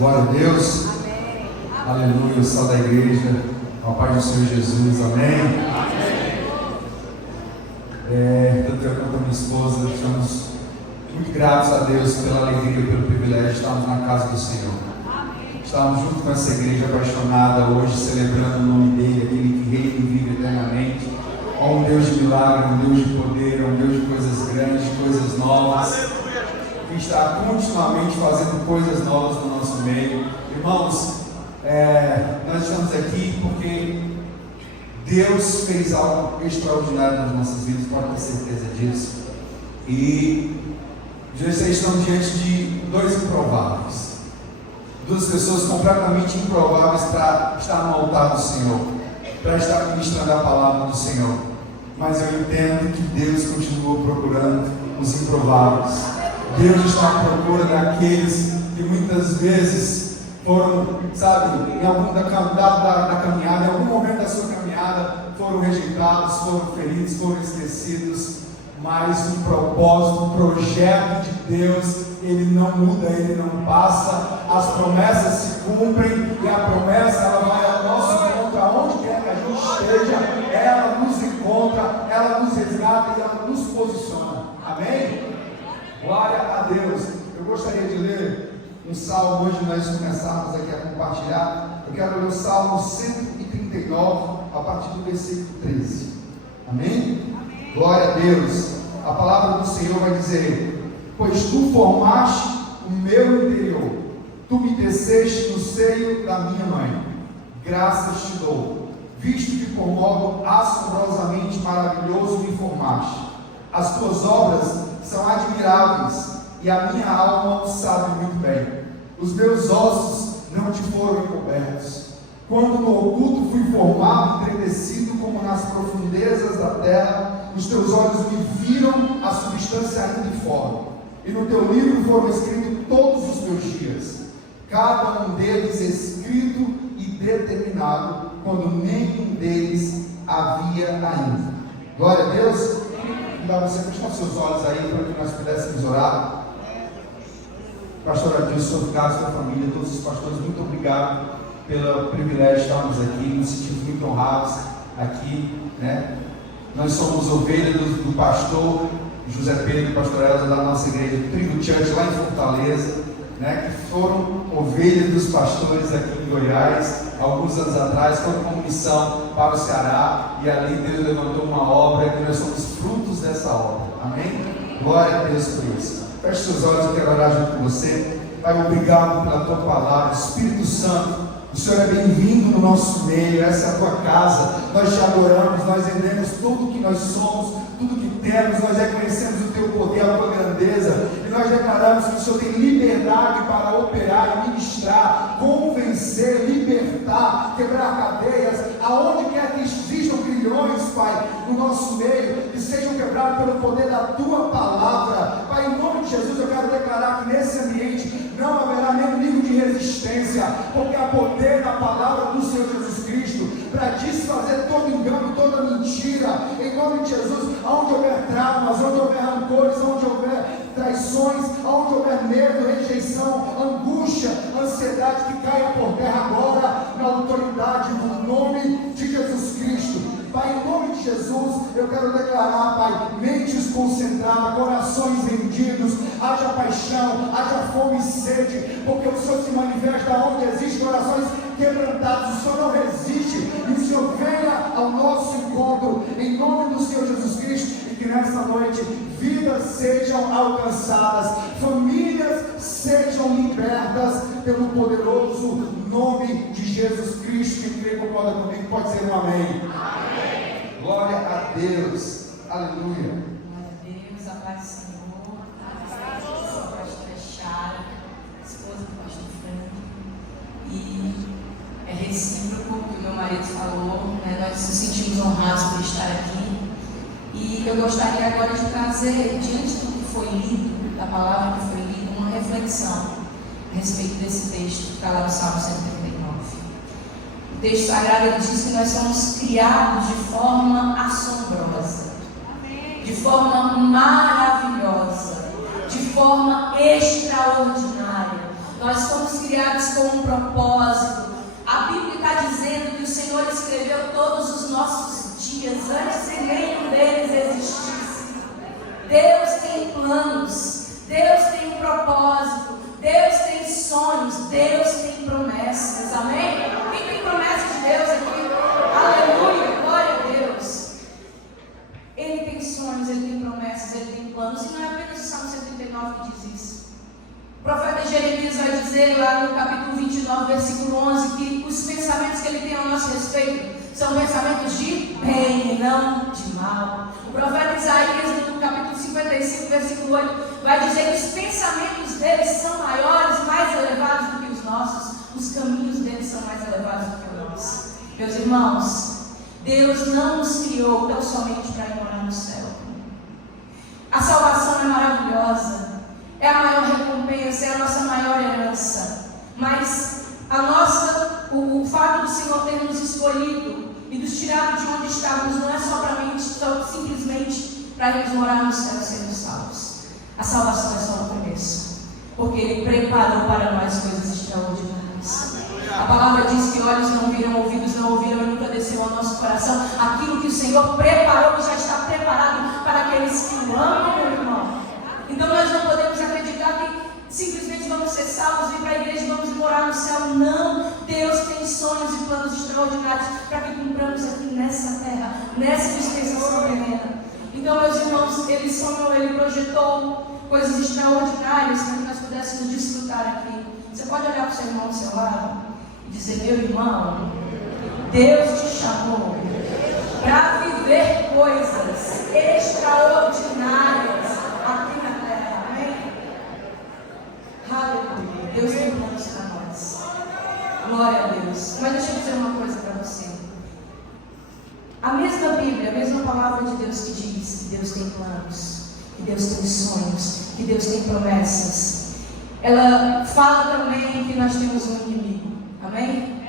Glória a Deus. Amém. Aleluia. O sal da igreja. Ao Pai do Senhor Jesus. Amém. Tanto eu quanto a minha esposa estamos muito gratos a Deus pela alegria, pelo privilégio de estarmos na casa do Senhor. Estamos junto com essa igreja apaixonada hoje, celebrando o nome dele, aquele que reina e vive eternamente. Ó, um Deus de milagre, um Deus de poder, um Deus de coisas grandes, de coisas novas, que está continuamente fazendo coisas novas no nosso meio. Irmãos, nós estamos aqui porque Deus fez algo extraordinário nas nossas vidas, pode ter certeza disso. E vocês estão diante de dois improváveis, duas pessoas completamente improváveis para estar no altar do Senhor, para estar ministrando a palavra do Senhor. Mas eu entendo que Deus continuou procurando os improváveis. Deus está à procura daqueles que muitas vezes foram, sabe, em algum da caminhada, em algum momento da sua caminhada, foram rejeitados, foram feridos, foram esquecidos. Mas o propósito, o projeto de Deus, ele não muda, ele não passa. As promessas se cumprem e a promessa ela vai ao nosso encontro, aonde quer que a gente esteja, ela nos encontra, ela nos resgata e ela nos posiciona. Amém? Glória a Deus. Eu gostaria de ler um salmo hoje, nós começarmos aqui a compartilhar. Eu quero ler o Salmo 139, a partir do versículo 13. Amém? Glória a Deus. A palavra do Senhor vai dizer: pois tu formaste o meu interior, tu me teceste no seio da minha mãe. Graças te dou, visto que por modo assombrosamente maravilhoso me formaste. As tuas obras são admiráveis e a minha alma o sabe muito bem. Os meus ossos não te foram encobertos. Quando no oculto fui formado, entretecido como nas profundezas da terra, os teus olhos me viram a substância ainda informe. E no teu livro foram escritos todos os meus dias, cada um deles escrito e determinado, quando nenhum deles havia ainda. Glória a Deus. Dá você fechar seus olhos aí para que nós pudéssemos orar. Pastor Adilson, sua casa, sua família, todos os pastores, muito obrigado pelo privilégio de estarmos aqui, nos sentimos muito honrados aqui, né? Nós somos ovelhas do pastor José Pedro e pastor Elza da nossa igreja Trigo Church lá em Fortaleza, né? Que foram ovelhas dos pastores aqui em Goiás, alguns anos atrás, foram com missão para o Ceará, e ali Deus levantou uma obra e nós somos frutos dessa obra. Amém? Glória a Deus por isso. Feche seus olhos, eu quero orar junto com você. Pai, obrigado pela tua palavra. Espírito Santo, o Senhor é bem-vindo no nosso meio, essa é a tua casa. Nós te adoramos, nós rendemos tudo que nós somos, tudo que temos, nós reconhecemos o teu poder, a tua grandeza, e nós declaramos que o Senhor tem liberdade para operar e ministrar, convencer, libertar, quebrar cadeias, aonde quer que existam grilhões, Pai, no nosso meio, que sejam quebrados pelo poder da tua palavra. Pai, em nome de Jesus, eu quero declarar que nesse ambiente não haverá nenhum nível de resistência, porque há poder na palavra do Senhor Jesus Cristo para desfazer todo engano, toda mentira. Em nome de Jesus, aonde houver traumas, onde houver rancores, onde houver traições, onde houver medo, rejeição, angústia, ansiedade, que caia por terra agora, na autoridade do nome de Jesus Cristo. Pai, em nome de Jesus, eu quero declarar, Pai, mentes concentradas, corações rendidos, haja paixão, haja fome e sede, porque o Senhor se manifesta onde existem corações quebrantados. O Senhor não resiste, e o Senhor venha ao nosso encontro, em nome do Senhor Jesus Cristo, e que nessa noite vidas sejam alcançadas, famílias sejam libertas pelo poderoso nome de Jesus Cristo. Que crê, concorda comigo, pode ser um amém. Amém. Glória a Deus. Aleluia. Glória a Deus, a paz do Senhor. A pastora Chara, esposa do pastor Frank. E é recíproco o que o meu marido falou, né? Nós nos sentimos honrados por estar aqui. E eu gostaria agora de trazer, diante do que foi lido, da palavra que foi lida, uma reflexão a respeito desse texto que está lá no Salmo 139. O texto sagrado ele diz que nós somos criados de forma assombrosa, de forma maravilhosa, de forma extraordinária. Nós fomos criados com um propósito. A Bíblia está dizendo que o Senhor escreveu todos os nossos dias antes que nenhum deles existisse. Deus tem planos, Deus tem um propósito, Deus tem sonhos, Deus tem promessas, amém? Quem tem promessas de Deus aqui? Aleluia, glória a Deus. Ele tem sonhos, ele tem promessas, ele tem planos, e não é apenas o Salmo 139 que diz isso. O profeta Jeremias vai dizer lá no capítulo 29, versículo 11, que os pensamentos que ele tem ao nosso respeito são pensamentos de bem, não de mal. O profeta Isaías, no capítulo 55, versículo 8, vai dizer que os pensamentos deles são maiores, mais elevados do que os nossos. Os caminhos deles são mais elevados do que os nossos. Meus irmãos, Deus não nos criou tão somente para ir morar no céu. A salvação é maravilhosa, é a maior recompensa, é a nossa maior herança. Mas o fato do Senhor ter nos escolhido e nos tirado de onde estávamos não é simplesmente para irmos morar no céu e sermos salvos. A salvação é só o começo, porque Ele preparou para nós coisas extraordinárias. A palavra diz que olhos não viram, ouvidos não ouviram e nunca desceu ao nosso coração aquilo que o Senhor preparou, que já está preparado para aqueles que o amam, meu irmão. Então nós não podemos acreditar que simplesmente vamos ser salvos, vir para a igreja e vamos morar no céu. Não, Deus tem sonhos e planos extraordinários para que cumpramos aqui nessa terra, nessa dispensação terrena. Então, meus irmãos, Ele sonhou, Ele projetou coisas extraordinárias para que nós pudéssemos desfrutar aqui. Você pode olhar para o seu irmão do seu lado e dizer: meu irmão, Deus te chamou para viver coisas extraordinárias aqui na terra, amém? Aleluia, Deus tem planos para nós, glória a Deus. Mas deixa eu dizer uma coisa para você. A mesma Bíblia, a mesma palavra de Deus que diz que Deus tem planos, que Deus tem sonhos, que Deus tem promessas, ela fala também que nós temos um inimigo, amém?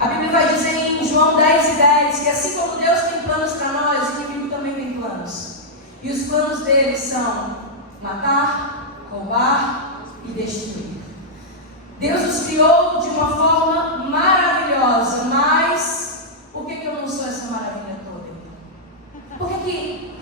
A Bíblia vai dizer em João 10:10 que assim como Deus tem planos para nós, o inimigo também tem planos. E os planos dele são matar, roubar e destruir. Deus nos criou de uma forma maravilhosa, mas por que eu não sou essa maravilha toda? Por que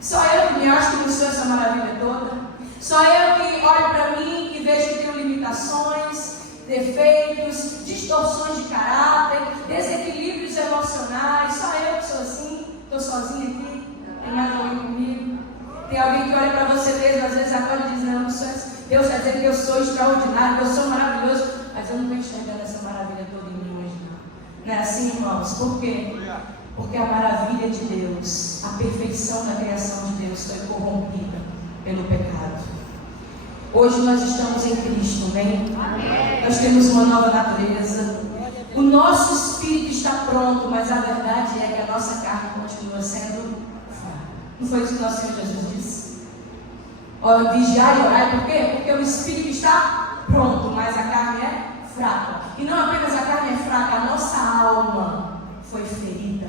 só eu que me acho que não sou essa maravilha toda? Só eu que olho para mim e vejo que tenho limitações, defeitos, distorções de caráter, desequilíbrios emocionais. Só eu que sou assim? Estou sozinha aqui? Tem mais alguém comigo? Tem alguém que olha para você mesmo, às vezes acorda e diz: não, não sou essa. Deus está dizendo que eu sou extraordinário, que eu sou maravilhoso, mas eu não estou enxergando essa maravilha toda em mim hoje, não. Não é assim, irmãos? Por quê? Porque a maravilha de Deus, a perfeição da criação de Deus foi corrompida pelo pecado. Hoje nós estamos em Cristo, amém? Nós temos uma nova natureza. O nosso espírito está pronto, mas a verdade é que a nossa carne continua sendo fraca. Não foi isso que nosso Senhor Jesus disse? Vigiar e orar, por quê? Porque o espírito está pronto, mas a carne é fraca. E não apenas a carne é fraca, a nossa alma foi ferida.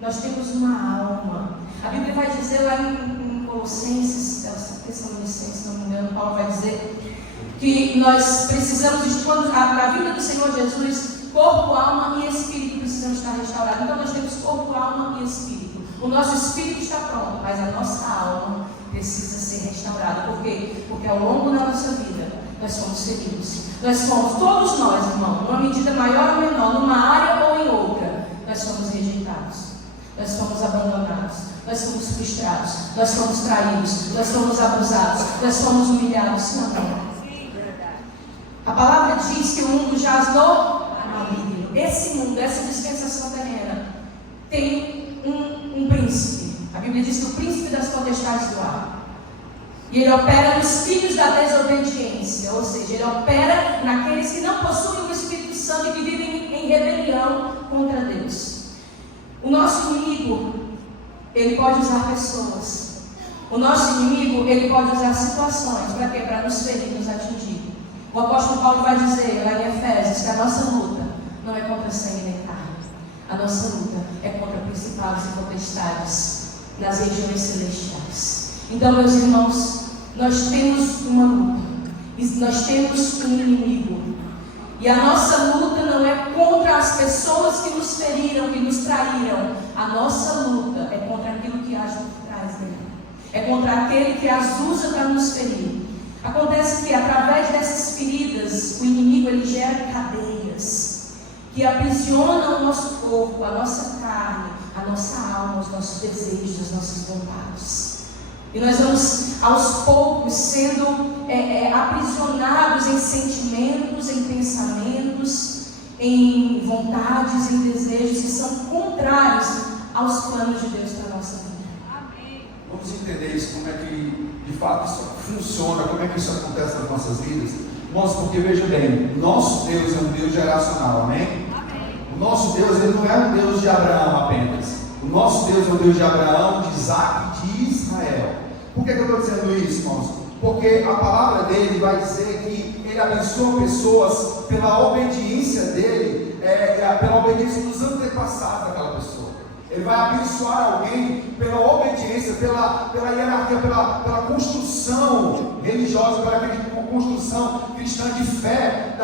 Nós temos uma alma. A Bíblia vai dizer lá em Colossenses, se não me engano, Paulo vai dizer que nós precisamos, quando a vida do Senhor Jesus, corpo, alma e espírito precisam estar restaurados. Então nós temos corpo, alma e espírito. O nosso espírito está pronto, mas a nossa alma precisa ser restaurada. Por quê? Porque ao longo da nossa vida nós fomos feridos. Nós fomos, todos nós, irmão, numa medida maior ou menor, numa área ou em outra, nós fomos rejeitados, nós fomos abandonados, nós fomos frustrados, nós fomos traídos, nós fomos abusados, nós fomos humilhados. Não. A palavra diz que o mundo jaz no maligno. Esse mundo, essa dispensação terrena, tem um príncipe. A Bíblia diz que o príncipe das potestades do ar. E ele opera nos filhos da desobediência, ou seja, ele opera naqueles que não possuem o Espírito Santo e que vivem em rebelião contra Deus. O nosso inimigo, ele pode usar pessoas. O nosso inimigo, ele pode usar situações para quê? Para nos ferir, nos atingir. O apóstolo Paulo vai dizer lá em Efésios que a nossa luta não é contra sangue nem carne. A nossa luta é contra principados e potestades nas regiões celestiais. Então, meus irmãos, nós temos uma luta. E nós temos um inimigo. E a nossa luta não é contra as pessoas que nos feriram, que nos traíram. A nossa luta é contra aquilo que age por trás dele. É contra aquele que as usa para nos ferir. Acontece que através dessas feridas, o inimigo ele gera cadeias que aprisionam o nosso corpo, a nossa carne, a nossa alma, os nossos desejos, as nossas vontades. E nós vamos aos poucos sendo aprisionados em sentimentos, em pensamentos, em vontades, em desejos que são contrários aos planos de Deus para a nossa vida. Vamos entender isso, como é que de fato isso funciona, como é que isso acontece nas nossas vidas. Irmãos, porque veja bem, nosso Deus é um Deus geracional, amém? O nosso Deus, ele não é um Deus de Abraão apenas. O nosso Deus é um Deus de Abraão, de Isaac e de Israel. Por que eu estou dizendo isso, irmãos? Porque a palavra dele vai dizer que ele abençoa pessoas pela obediência dele, pela obediência dos antepassados daquela pessoa. Ele vai abençoar alguém pela obediência, pela hierarquia, pela construção religiosa, pela construção cristã de fé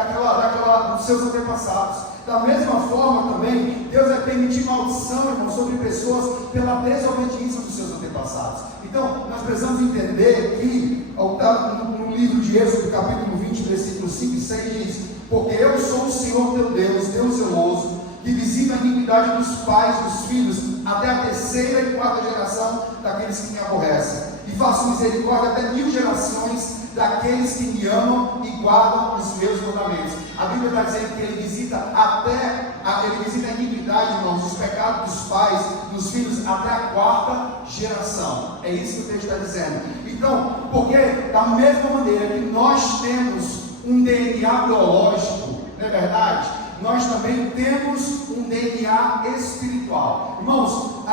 dos seus antepassados. Da mesma forma também, Deus vai permitir maldição, irmão, sobre pessoas pela desobediência dos seus antepassados. Então, nós precisamos entender que, no livro de Êxodo, capítulo 20, versículos 5 e 6, diz: porque eu sou o Senhor teu Deus, Deus zeloso, que visita a iniquidade dos pais, dos filhos, até a terceira e quarta geração daqueles que me aborrecem, e faço misericórdia até 1000 gerações daqueles que me amam e guardam os meus mandamentos. A Bíblia está dizendo que ele visita a iniquidade, irmãos, os pecados dos pais, dos filhos, até a quarta geração. É isso que o texto está dizendo. Então, porque da mesma maneira que nós temos um DNA biológico, não é verdade? Nós também temos um DNA espiritual. Irmãos,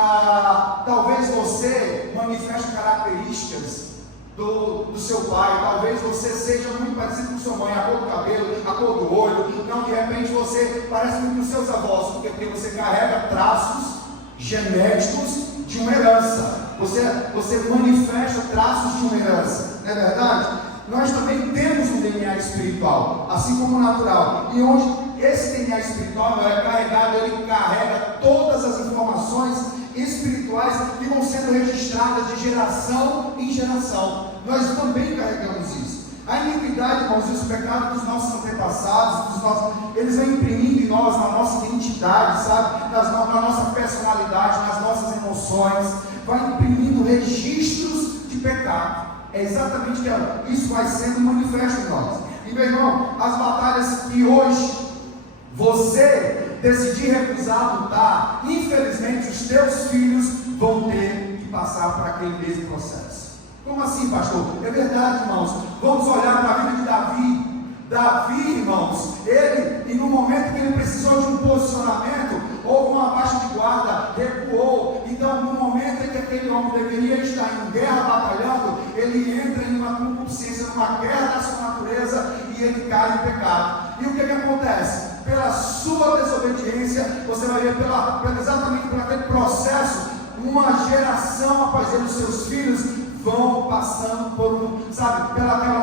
talvez você manifeste características do seu pai, talvez você seja muito parecido com sua mãe, a cor do cabelo, a cor do olho, não, de repente você parece muito com seus avós, porque você carrega traços genéticos de uma herança, você manifesta traços de uma herança, não é verdade? Nós também temos um DNA espiritual, assim como o natural, e onde esse DNA espiritual não é carregado, ele carrega todas as informações espirituais que vão sendo registradas de geração em geração. Nós também carregamos isso. A iniquidade, irmãos, e os pecados dos nossos antepassados, eles vão imprimindo em nós, na nossa identidade, sabe? Na nossa personalidade, nas nossas emoções, vai imprimindo registros de pecado. É exatamente que isso vai sendo manifesto em nós. E meu irmão, as batalhas que hoje você decidir recusar lutar, infelizmente os teus filhos vão ter que passar por aquele mesmo processo. Como assim, pastor? É verdade, irmãos. Vamos olhar para a vida de Davi. Davi, irmãos, ele, e no momento que ele precisou de um posicionamento, houve uma baixa de guarda, recuou. Então, no momento em que aquele homem deveria estar em guerra batalhando, ele entra em uma concupiscência, numa guerra da sua natureza, e ele cai em pecado. E o que acontece? Pela sua desobediência, você vai ver exatamente por aquele processo, uma geração após ele, os seus filhos vão passando pelo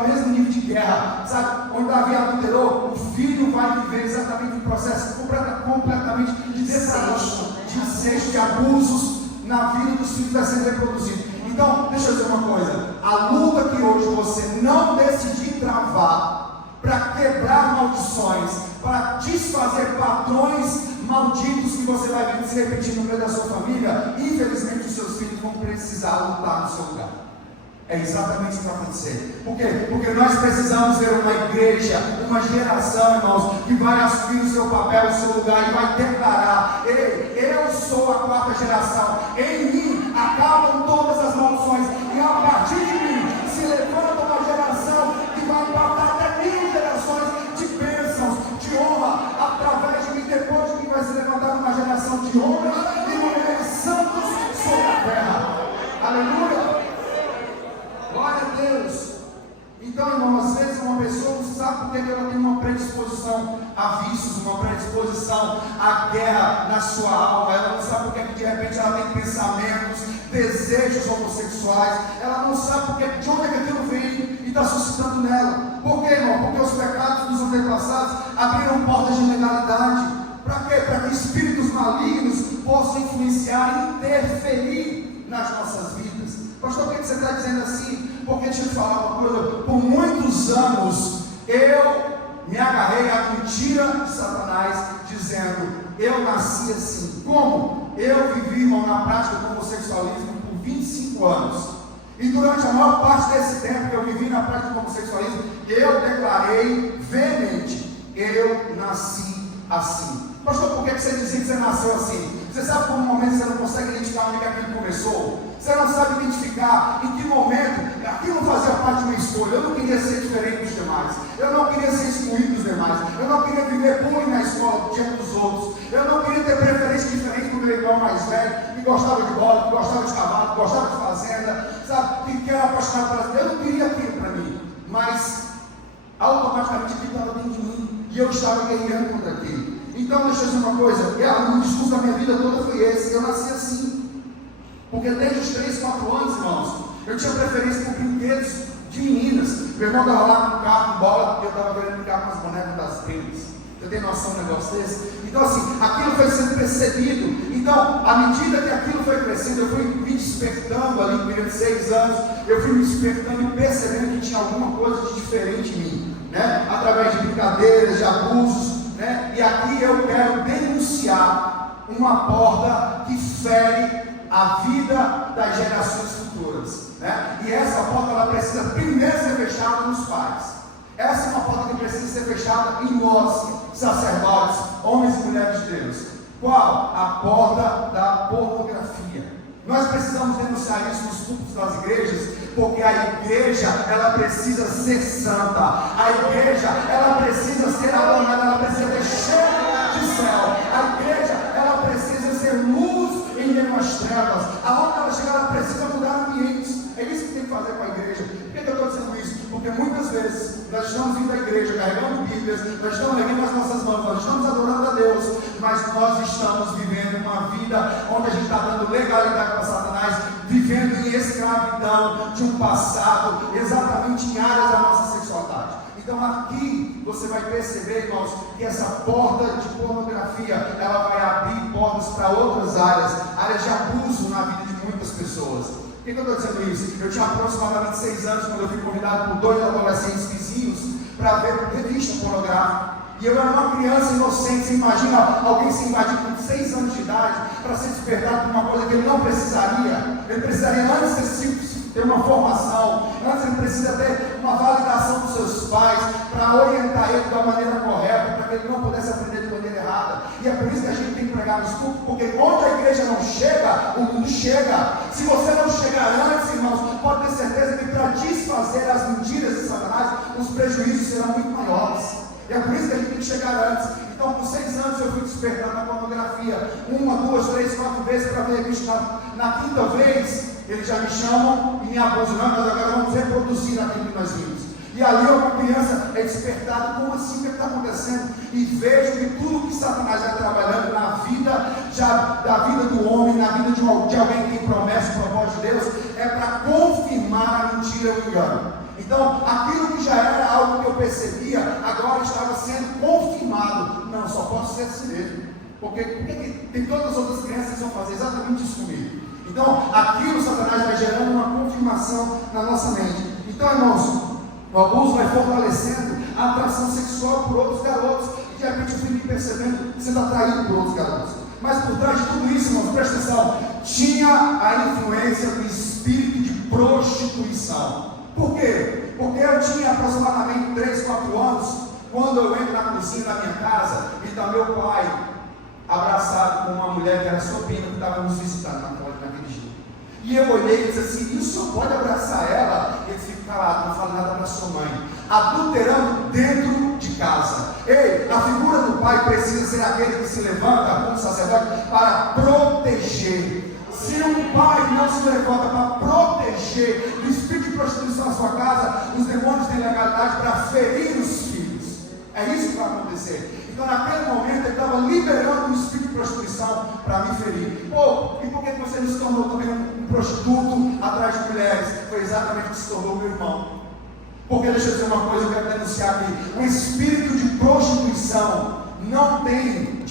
mesmo nível de guerra, sabe? Onde Davi adulterou, o filho vai viver exatamente um processo completamente de desajuste, de incesto, de abusos na vida dos filhos vai sendo reproduzido. Então, deixa eu dizer uma coisa: a luta que hoje você não decidir travar para quebrar maldições, para desfazer padrões malditos que você vai ver se repetir no meio da sua família, infelizmente os seus filhos vão precisar lutar no seu lugar. É exatamente isso que vai acontecer. Por quê? Porque nós precisamos ver uma igreja, uma geração, irmãos, que vai assumir o seu papel, o seu lugar e vai declarar: eu sou a quarta geração, em mim acabam todas as maldições, e a partir de mim se levanta uma geração que vai impactar até 1000 gerações de bênçãos, de honra, através de mim. Depois de mim vai se levantar uma geração de homens e mulheres santos sobre a terra. Aleluia! Glória a Deus. Então, irmão, às vezes uma pessoa não sabe porque ela tem uma predisposição a vícios, uma predisposição à guerra na sua alma. Ela não sabe porque de repente ela tem pensamentos, desejos homossexuais. Ela não sabe porque, de onde é que aquilo vem e está suscitando nela. Por quê? antepassados abriram portas de legalidade. Para quê? Para que espíritos malignos possam influenciar e interferir nas nossas vidas. Pastor, por que você está dizendo assim? Porque deixa eu te falar uma coisa, por muitos anos eu me agarrei à mentira de Satanás, dizendo, eu nasci assim. Como? Eu vivi, irmão, na prática do homossexualismo por 25 anos. E durante a maior parte desse tempo que eu vivi na prática do homossexualismo, eu declarei veemente, eu nasci assim. Pastor, por que você dizia que você nasceu assim? Você sabe por um momento você não consegue identificar onde aquilo começou? Você não sabe identificar em que momento aquilo fazia parte de uma escolha. Eu não queria ser diferente dos demais. Eu não queria ser excluído dos demais. Eu não queria viver bullying na escola diante dos outros. Eu não queria ter preferência diferente do meu irmão mais velho, que gostava de bola, que gostava de cavalo, que gostava de fazenda, sabe? Que era apaixonado por aquilo. Eu não queria aquilo para mim. Mas automaticamente aquilo estava dentro de mim. E eu estava guerreando contra aquilo. Então, deixa eu dizer uma coisa, o discurso da minha vida toda foi esse, eu nasci assim. Porque desde os 3, 4 anos, irmãos, eu tinha preferência por brinquedos de meninas. Meu irmão estava lá com carro, com bola, porque eu estava querendo brincar com as bonecas das primas. Você tem noção de um negócio desse? Então, assim, aquilo foi sendo percebido. Então, à medida que aquilo foi crescendo, eu fui me despertando ali, com menos de 6 anos, eu fui me despertando e percebendo que tinha alguma coisa de diferente em mim, né? Através de brincadeiras, de abusos. Né? E aqui eu quero denunciar uma porta que fere a vida das gerações futuras, né? E essa porta ela precisa primeiro ser fechada nos pais. Essa é uma porta que precisa ser fechada em nós, sacerdotes, homens e mulheres de Deus. Qual? A porta da pornografia. Nós precisamos denunciar isso nos cultos das igrejas, porque a igreja, ela precisa ser santa. A igreja, ela precisa ser adornada, ela precisa ter cheiro de céu. A igreja, ela precisa ser luz em meio às trevas. Aonde ela chegar, ela precisa mudar ambientes. É isso que tem que fazer com a igreja. Por que eu estou dizendo isso? Porque muitas vezes nós estamos indo à igreja, carregando Bíblias, nós estamos erguendo as nossas mãos, nós estamos adorando a Deus, mas nós estamos vivendo uma vida onde a gente está dando legalidade para Satanás, vivendo em escravidão de um passado, exatamente em áreas da nossa sexualidade. Então aqui você vai perceber, irmãos, que essa porta de pornografia, ela vai abrir portas para outras áreas de abuso na vida de muitas pessoas. Por que eu estou dizendo isso? Eu tinha aproximadamente 6 anos quando eu fui convidado por 2 adolescentes vizinhos para ver revista pornográfica. E eu era uma criança inocente. Você imagina alguém se invadir com 6 anos de idade para ser despertado por uma coisa que ele não precisaria? Ele precisaria antes de ter uma formação, antes ele precisa ter uma validação dos seus pais para orientar ele da maneira correta, para que ele não pudesse aprender de maneira errada. E é por isso que a gente tem que pregar nos cultos, porque onde a igreja não chega, o mundo chega. Se você não chegar antes, irmãos, pode ter certeza que para desfazer as mentiras de Satanás, os prejuízos serão muito maiores. E é por isso que a gente tem que chegar antes. Então, com 6 anos eu fui despertado na pornografia, 1, 2, 3, 4 vezes para ver revista. Na 5ª vez, eles já me chamam e me abusam. Não, nós agora vamos reproduzir aquilo que nós vimos. E ali uma criança é despertada, como assim, o que está acontecendo? E vejo que tudo que Satanás está trabalhando na vida, da vida do homem, na vida de alguém que tem promessa e propósito de Deus, é para confirmar a mentira e o engano. Então, aquilo que já era algo que eu percebia, agora estava sendo confirmado. Não, só posso ser assim mesmo. Porque tem todas as outras crianças que vão fazer exatamente isso comigo. Então, aquilo Satanás vai gerando uma confirmação na nossa mente. Então, irmãos, o abuso vai fortalecendo a atração sexual por outros garotos. E de repente eu fui me percebendo sendo atraído por outros garotos. Mas por trás de tudo isso, irmãos, presta atenção, tinha a influência do espírito de prostituição. Por quê? Porque eu tinha aproximadamente 3, 4 anos, quando eu entro na cozinha da minha casa, e está meu pai abraçado com uma mulher que era sua prima, que estava nos visitando naquele dia. E eu olhei e disse assim, e o senhor pode abraçar ela? Ele fica calado, não fala nada para sua mãe. Adulterando dentro de casa. Ei, a figura do pai precisa ser aquele que se levanta como sacerdote para proteger. Se um pai não se levanta para proteger do espírito de prostituição na sua casa, os demônios têm legalidade para ferir os filhos. É isso que vai acontecer. Então naquele momento ele estava liberando o espírito de prostituição para me ferir. Pô, e por que você não se tornou também um prostituto atrás de mulheres? Foi exatamente o que se tornou meu irmão. Porque deixa eu dizer uma coisa, eu quero denunciar aqui. O espírito de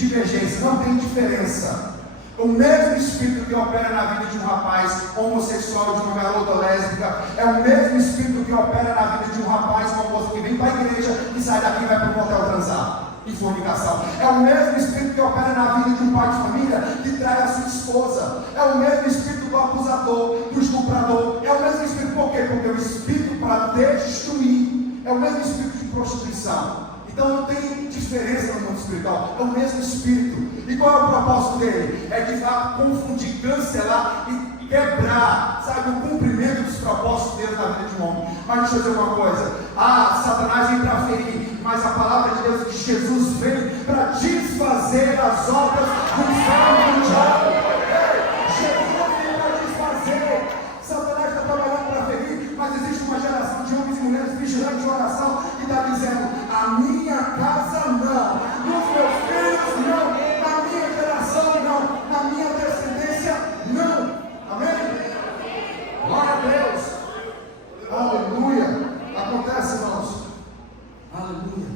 divergência, não tem diferença. O mesmo espírito que opera na vida de um rapaz homossexual, de uma garota lésbica, é o mesmo espírito que opera na vida de um rapaz, uma moça que vem para a igreja e sai daqui e vai para o motel transar. E fornicação. É o mesmo espírito que opera na vida de um pai de família que trai a sua esposa. É o mesmo espírito do abusador, do estuprador. É o mesmo espírito, por quê? Porque é o espírito para destruir. É o mesmo espírito de prostituição. Então não tem diferença no mundo espiritual. É o mesmo espírito. E qual é o propósito dele? É de fato confundir, cancelar e quebrar, sabe, o cumprimento dos propósitos de Deus na vida de um homem. Mas deixa eu dizer uma coisa: Satanás vem para ferir, mas a palavra de Deus diz que Jesus vem para desfazer as obras do inferno do diabo. Jesus vem para desfazer. Satanás está trabalhando para ferir, mas existe uma geração de homens e mulheres vigilantes de oração que está dizendo: a minha casa não, nos meus filhos não, na minha geração não, na minha descendência não. Amém? Glória a Deus. Aleluia. Acontece, irmãos. Aleluia.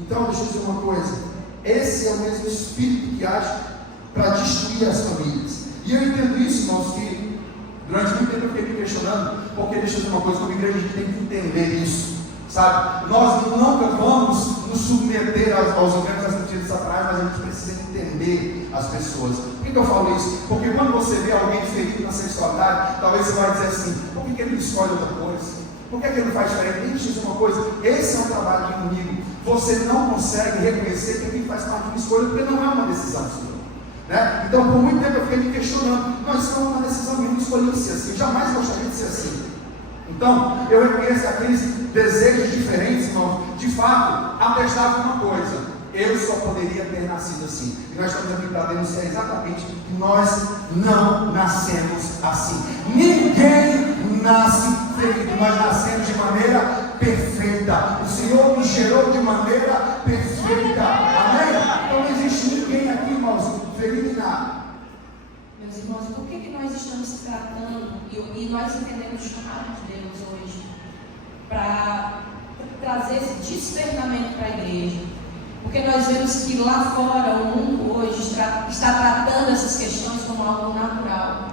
Então, deixa eu dizer uma coisa: esse é o mesmo espírito que age para destruir as famílias. E eu entendo isso, irmãos, que durante muito tempo eu fiquei me questionando, porque deixa eu dizer uma coisa: como igreja a gente tem que entender isso, sabe? Nós nunca vamos nos submeter aos enganos das mentiras de Satanás, mas a gente precisa entender as pessoas. Por que eu falo isso? Porque quando você vê alguém ferido na sexualidade, talvez você vai dizer assim: por que ele escolhe outra coisa? Por que ele não faz diferente? Deixa eu dizer uma coisa: esse é um trabalho do inimigo. Você não consegue reconhecer que aquilo faz parte de uma escolha, porque não é uma decisão sua, né? Então, por muito tempo eu fiquei me questionando: nós estamos numa decisão, eu não escolhi ser assim, eu jamais gostaria de ser assim. Então, eu reconheço aqueles desejos diferentes, irmãos, de fato, atestavam uma coisa: eu só poderia ter nascido assim. E nós estamos aqui para denunciar exatamente que nós não nascemos assim. Ninguém nasce ferido, nós nascemos de maneira perfeita. O Senhor nos gerou de maneira perfeita. Amém? Então não existe ninguém aqui, irmãos, ferido em nada. Meus irmãos, por que nós estamos tratando e nós entendemos o chamado de Deus hoje para trazer esse despertamento para a igreja? Porque nós vemos que lá fora o mundo hoje está tratando essas questões como algo natural,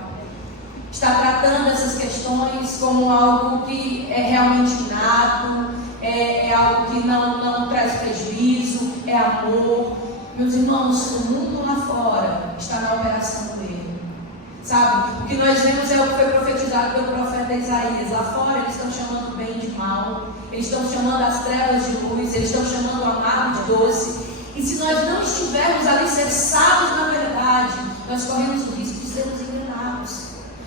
está tratando essas questões como algo que é realmente inato, é algo que não traz prejuízo, é amor. Meus irmãos, o mundo lá fora está na operação do erro, sabe? O que nós vemos é o que foi profetizado pelo profeta Isaías. Lá fora eles estão chamando o bem de mal, eles estão chamando as trevas de luz, eles estão chamando o amargo de doce. E se nós não estivermos alicerçados na verdade, nós corremos o risco de sermos enganados,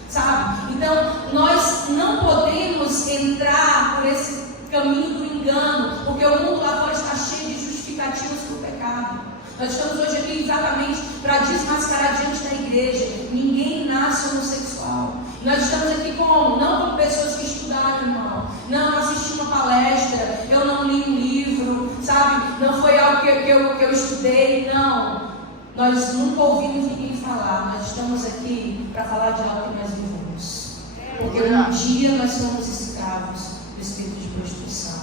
sabe? Então, nós não podemos entrar por esse caminho do engano, porque o mundo lá fora está cheio de justificativas para o pecado. Nós estamos hoje aqui exatamente para desmascarar diante da igreja: ninguém nasce homossexual. Nós estamos aqui como? Não como pessoas que estudaram, irmão. Não assisti uma palestra, eu não li um livro, sabe? Não foi algo que eu estudei, não. Nós nunca ouvimos ninguém falar. Nós estamos aqui para falar de algo que nós vivemos. Porque um dia nós fomos escravos do espírito de prostituição.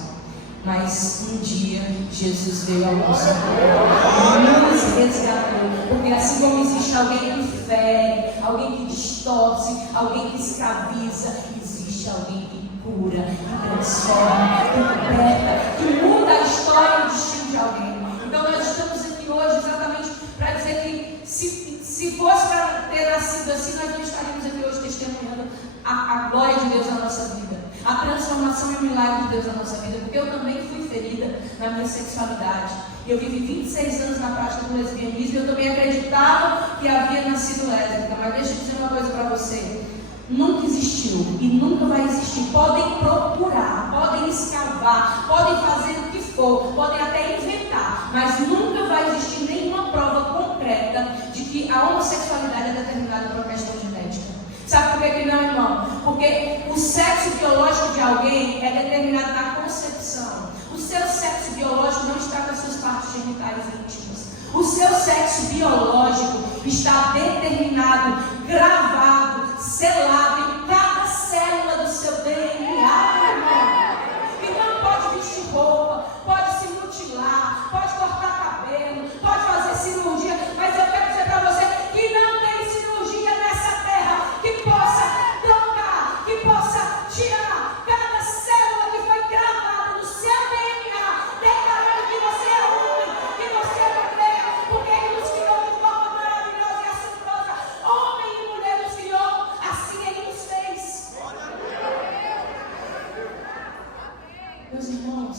Mas um dia Jesus veio ao nosso encontro e nos resgatou. Porque assim como existe alguém que fere, alguém que distorce, alguém que escraviza, existe alguém que cura, que transforma, que liberta, que muda a história e o destino de alguém. Então nós estamos aqui hoje exatamente para dizer que se fosse para ter nascido assim, nós não estaríamos aqui hoje testemunhando a glória de Deus na nossa vida, a transformação e o milagre de Deus na nossa vida. Porque eu também fui ferida na minha sexualidade. Eu vivi 26 anos na prática do lesbianismo e eu também acreditava que havia nascido lésbica. Mas deixa eu dizer uma coisa para você: nunca existiu e nunca vai existir. Podem procurar, podem escavar, podem fazer o que for, podem até inventar, mas nunca vai existir nenhuma prova concreta de que a homossexualidade é determinada por uma questão genética. Sabe por que não, irmão? Porque o sexo biológico de alguém é determinado na concepção. O seu sexo biológico não está com as suas partes genitais íntimas. O seu sexo biológico está determinado, gravado, selado em cada célula do seu DNA, irmão. Então pode vestir roupa, pode se mutilar, pode cortar cabelo, pode fazer cirurgia.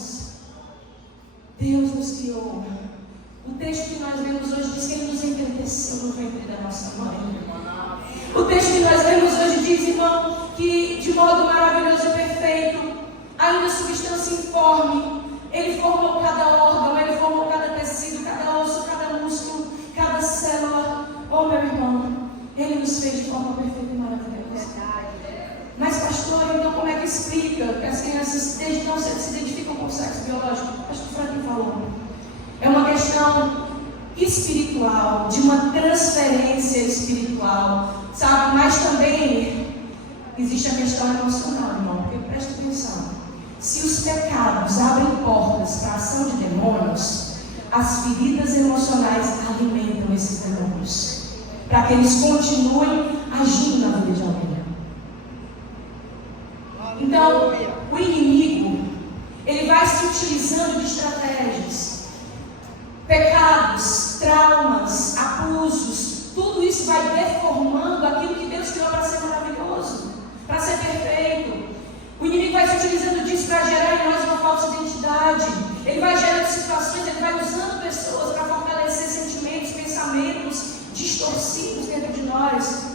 irmãos, Deus nos criou. O texto que nós lemos hoje diz que Ele nos entreteceu no ventre da nossa mãe. O texto que nós lemos hoje diz, irmão, que de modo maravilhoso e perfeito, ainda substância informe, Ele formou cada órgão, Ele formou cada tecido, cada osso, cada músculo, cada célula. Oh, meu irmão, Ele nos fez de forma perfeita e maravilhosa. Mas, pastor, então como é que explica que as crianças desde não se identificam com o sexo biológico? Acho que o Franklin falou. É uma questão espiritual, de uma transferência espiritual, sabe? Mas também existe a questão emocional, irmão, porque presta atenção. Se os pecados abrem portas para a ação de demônios, as feridas emocionais alimentam esses demônios, para que eles continuem agindo na vida de alguém. Então, o inimigo, ele vai se utilizando de estratégias, pecados, traumas, abusos, tudo isso vai deformando aquilo que Deus criou para ser maravilhoso, para ser perfeito. O inimigo vai se utilizando disso para gerar em nós uma falsa identidade. Ele vai gerando situações, ele vai usando pessoas para fortalecer sentimentos, pensamentos distorcidos dentro de nós.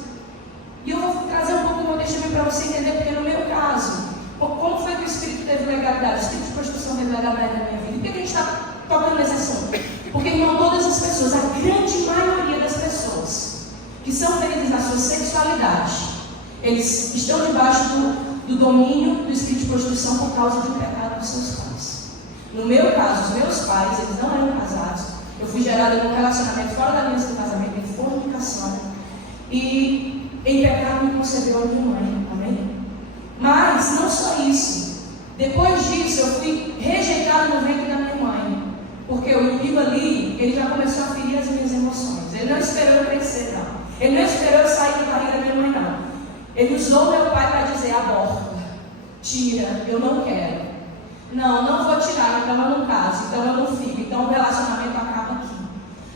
E eu vou trazer um pouco do meu testemunho para você entender, porque no meu caso, como foi que o Espírito teve legalidade? O Espírito de prostituição teve legalidade na minha vida. Por que a gente está tocando nesse assunto? Porque, irmão, todas as pessoas, a grande maioria das pessoas que são feridas na sua sexualidade, eles estão debaixo do domínio do Espírito de prostituição por causa de um pecado dos seus pais. No meu caso, os meus pais, eles não eram casados. Eu fui gerada num relacionamento fora da aliança do casamento, em fornicação. E em pecado me concebeu a minha mãe, amém? Mas não só isso. Depois disso, eu fui rejeitada no ventre da minha mãe, porque o inimigo ali, ele já começou a ferir as minhas emoções. Ele não esperou eu crescer, não. Ele não esperou eu sair da barriga da minha mãe, não. Ele usou meu pai para dizer: aborta, tira, eu não quero. Não vou tirar, então eu não caso, então eu não fico, então o relacionamento acaba aqui.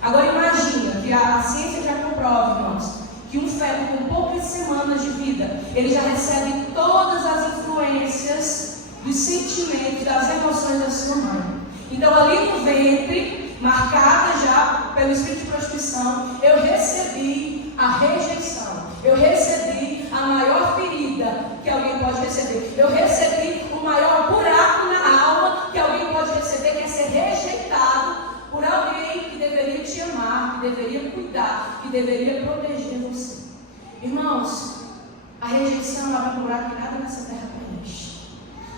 Agora imagina que a ciência já comprova, irmãos, que um feto com poucas semanas de vida, ele já recebe todas as influências dos sentimentos, das emoções da sua mãe. Então ali no ventre, marcada já pelo espírito de prostituição, eu recebi a rejeição. Eu recebi a maior ferida que alguém pode receber. Eu recebi o maior buraco na alma que alguém pode receber, que é ser rejeitado por alguém que deveria te amar, que deveria cuidar, que deveria proteger você. Irmãos, a rejeição abre um buraco que nada nessa terra preenche.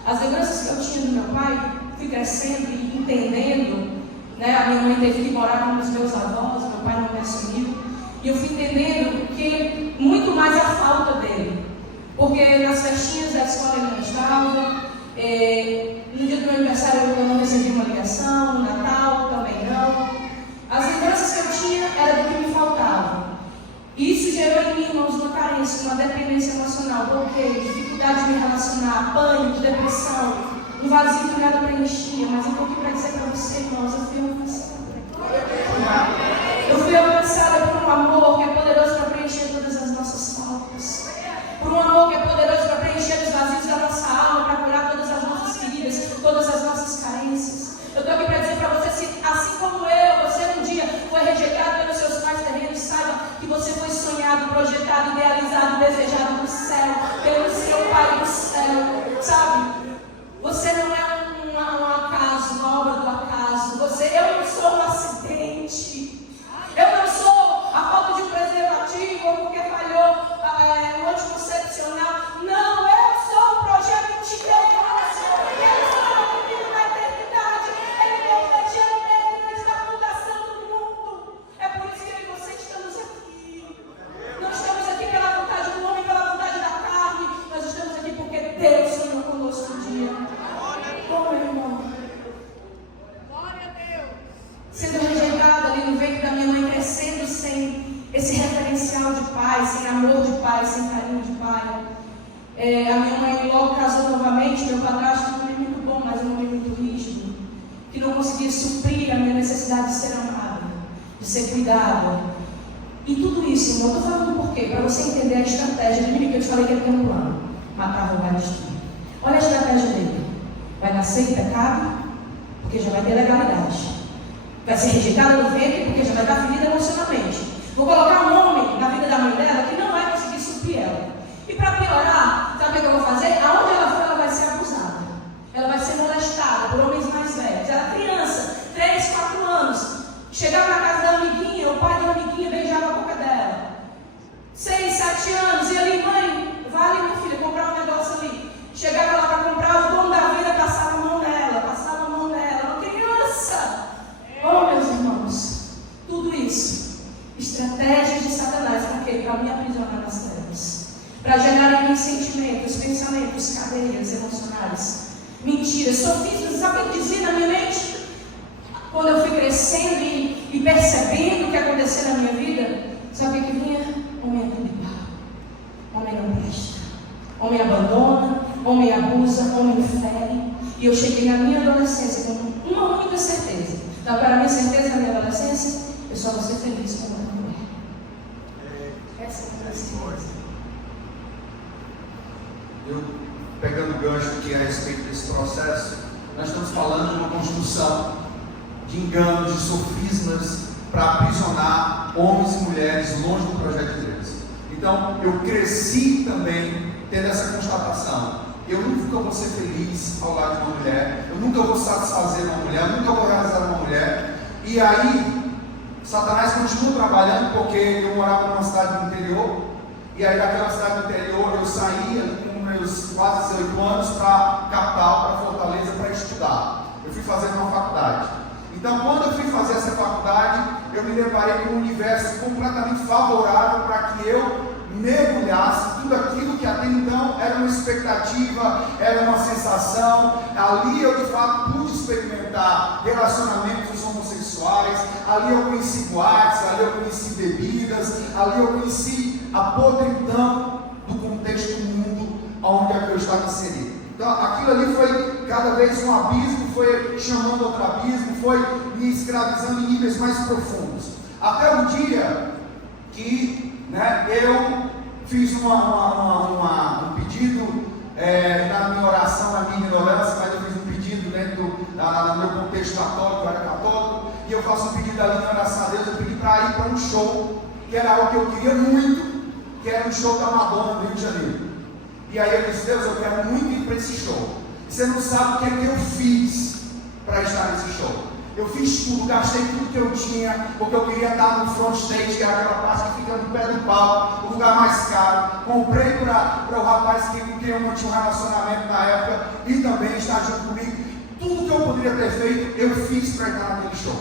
As lembranças que eu tinha do meu pai, fui crescendo e entendendo, né? A minha mãe teve que morar com os meus avós, meu pai não me assumiu. E eu fui entendendo que muito mais a falta dele. Porque nas festinhas da escola ele não estava, no dia do meu aniversário eu não recebi uma ligação, no Natal também não. As lembranças que eu tinha era do que me faltava. Isso gerou em mim, irmãos, uma carência, uma dependência emocional, bloqueio, dificuldade de me relacionar, pânico, depressão, um vazio que nada preenchia. Mas eu estou aqui para dizer para você, irmãos, eu fui alcançada. Eu fui alcançada por um amor que é poderoso para preencher todas as nossas faltas. Por um amor que é poderoso para preencher os vazios da nossa alma, para curar todas as nossas feridas, todas as nossas carências. Eu estou aqui para dizer para você, se, assim como eu, você um dia foi rejeitado pelos seus pais terrenos, saiba que você foi sonhado, projetado, idealizado, desejado no céu, pelo seu Pai do céu, sabe? Você não é um acaso, uma obra do acaso. Eu não sou um acidente. Eu não sou a falta de um preservativo ou porque falhou o anticoncepcional. Não, eu sou um projeto de Deus. Ele estava comigo na eternidade. Ele me obedeceu nele antes da fundação do mundo. É por isso que eu e você estamos aqui. Não estamos aqui pela vontade do homem, pela vontade da carne. Nós estamos aqui porque Deus sonhou conosco um dia. Como, irmão? Glória a Deus. Sendo rejeitada ali no ventre da minha mãe, crescendo sem esse referencial de pai, sem amor de pai, sem carinho de pai. A minha mãe logo casou novamente. Meu padrasto não é muito bom, mas um homem muito rígido, que não conseguia suprir a minha necessidade de ser amada, de ser cuidada. E tudo isso, irmão, eu estou falando por quê? Para você entender a estratégia do inimigo, que eu te falei que ele tem um plano: matar, roubar e destruir. Olha a estratégia dele. Vai nascer em pecado, porque já vai ter legalidade. Vai ser rejeitada no ventre, porque já vai estar ferida emocionalmente. Vou colocar um homem na vida da mãe dela que não vai conseguir suprir ela. E para piorar, sabe o que eu vou fazer? Aonde ela for, ela vai ser abusada. Ela vai ser molestada por homens mais velhos. Ela é criança, 3, 4 anos. Chegava na casa da amiguinha, o pai da amiguinha beijava a boca dela. 6, 7 anos, e ali, mãe, vai ali, minha filha, comprar um negócio ali. Chegava lá para comprar, o dono da vida passava a mão nela, uma criança. Oh, meus irmãos, tudo isso, estratégias de Satanás, para quê? Para me aprisionar nas trevas, para gerar em mim sentimentos, pensamentos, cadeias emocionais, mentiras, sofismas. Sabe o que dizia na minha mente? Quando eu fui crescendo e percebendo o que acontecia na minha vida, sabe o que vinha? Homem é tudo igual, homem não presta, homem abandona, homem abusa, homem fere. E eu cheguei na minha adolescência com uma única certeza. Então, para a minha certeza na minha adolescência, eu só vou ser feliz como uma mulher. Essa é a minha certeza. Eu, pegando o gancho aqui a respeito desse processo, nós estamos falando de uma construção de enganos, de sofismas para aprisionar homens e mulheres longe do projeto de Deus. Então, eu cresci também tendo essa constatação. Eu nunca vou ser feliz ao lado de uma mulher, eu nunca vou satisfazer uma mulher, eu nunca vou realizar uma mulher. E aí, Satanás continua trabalhando, porque eu morava numa cidade do interior, e aí daquela cidade do interior eu saía com meus quase 18 anos para a capital, para Fortaleza, para estudar. Eu fui fazer uma faculdade. Então, quando eu fui fazer essa faculdade, eu me deparei com um universo completamente favorável para que eu mergulhasse tudo aquilo que até então era uma expectativa, era uma sensação. Ali eu de fato pude experimentar relacionamentos homossexuais, ali eu conheci boates, ali eu conheci bebidas, ali eu conheci a podridão do contexto do mundo onde eu estava inserido. Então aquilo ali foi cada vez um abismo, foi chamando outro abismo, foi me escravizando em níveis mais profundos. Até o dia que eu fiz um pedido na minha oração, na minha ignorância, mas eu fiz um pedido dentro do meu contexto católico, eu era católico, e eu faço um pedido ali em oração a Deus. Eu pedi para ir para um show, que era algo que eu queria muito, que era um show da Madonna no Rio de Janeiro. E aí eu disse: Deus, eu quero muito ir para esse show. Você não sabe o que é que eu fiz para estar nesse show. Eu fiz tudo, gastei tudo que eu tinha, porque eu queria estar no front stage, que era aquela parte que fica no pé do palco, o lugar mais caro. Comprei para o rapaz com quem eu mantinha um relacionamento na época e também estar junto comigo. Tudo que eu poderia ter feito, eu fiz para estar naquele show.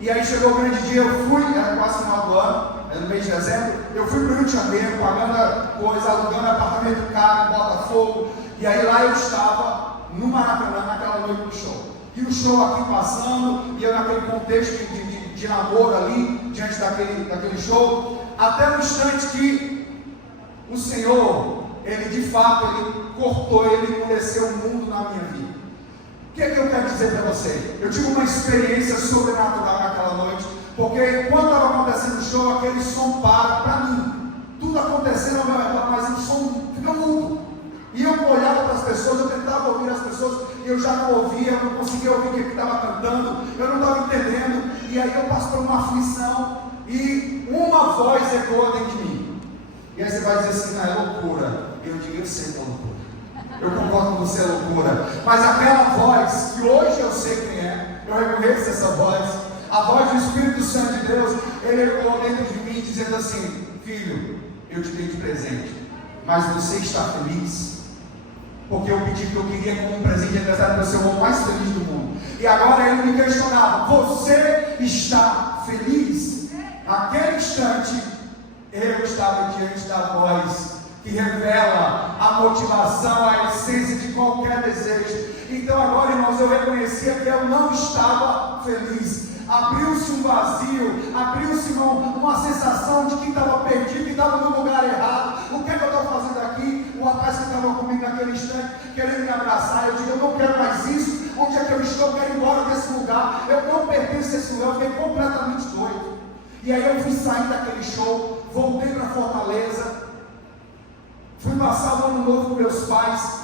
E aí chegou o grande dia, eu fui, era quase final do ano, era no mês de dezembro, eu fui para o Rio de Janeiro, pagando coisa, alugando apartamento caro em Botafogo. E aí lá eu estava no Maracanã, naquela noite do show. E o show aqui passando, e eu naquele contexto de namoro ali, diante daquele show, até o instante que o Senhor, Ele de fato, Ele cortou, Ele endureceu o mundo na minha vida. O que é que eu quero dizer para você? Eu tive uma experiência sobrenatural naquela noite, porque quando estava acontecendo o show, aquele som para mim, tudo acontecendo ao meu redor, mas o som fica mudo. E eu olhava para as pessoas, eu tentava ouvir as pessoas, e eu já não ouvia, eu não conseguia ouvir o que estava cantando, eu não estava entendendo, e aí eu passo por uma aflição, e uma voz ecoa dentro de mim. E aí você vai dizer assim: não, é loucura. E eu digo: eu sei que é loucura. Eu concordo com você, é loucura. Mas aquela voz, que hoje eu sei quem é, eu reconheço essa voz, a voz do Espírito Santo de Deus, ele ecoou dentro de mim, dizendo assim: filho, eu te dei de presente, mas você está feliz? Porque eu pedi que eu queria como um presente de aniversário para ser o homem mais feliz do mundo. E agora ele me questionava: você está feliz? Naquele instante, eu estava diante da voz que revela a motivação, a essência de qualquer desejo. Então agora, irmãos, eu reconhecia que eu não estava feliz. Abriu-se um vazio, abriu-se uma sensação de que estava perdido, que estava no lugar errado. O que é que eu estou fazendo aqui? O rapaz que estava comigo naquele instante, querendo me abraçar, eu digo: eu não quero mais isso. Onde é que eu estou? Eu quero ir embora desse lugar. Eu não pertenço a esse lugar. Eu fiquei completamente doido. E aí eu fui sair daquele show, voltei para Fortaleza, fui passar o ano novo com meus pais,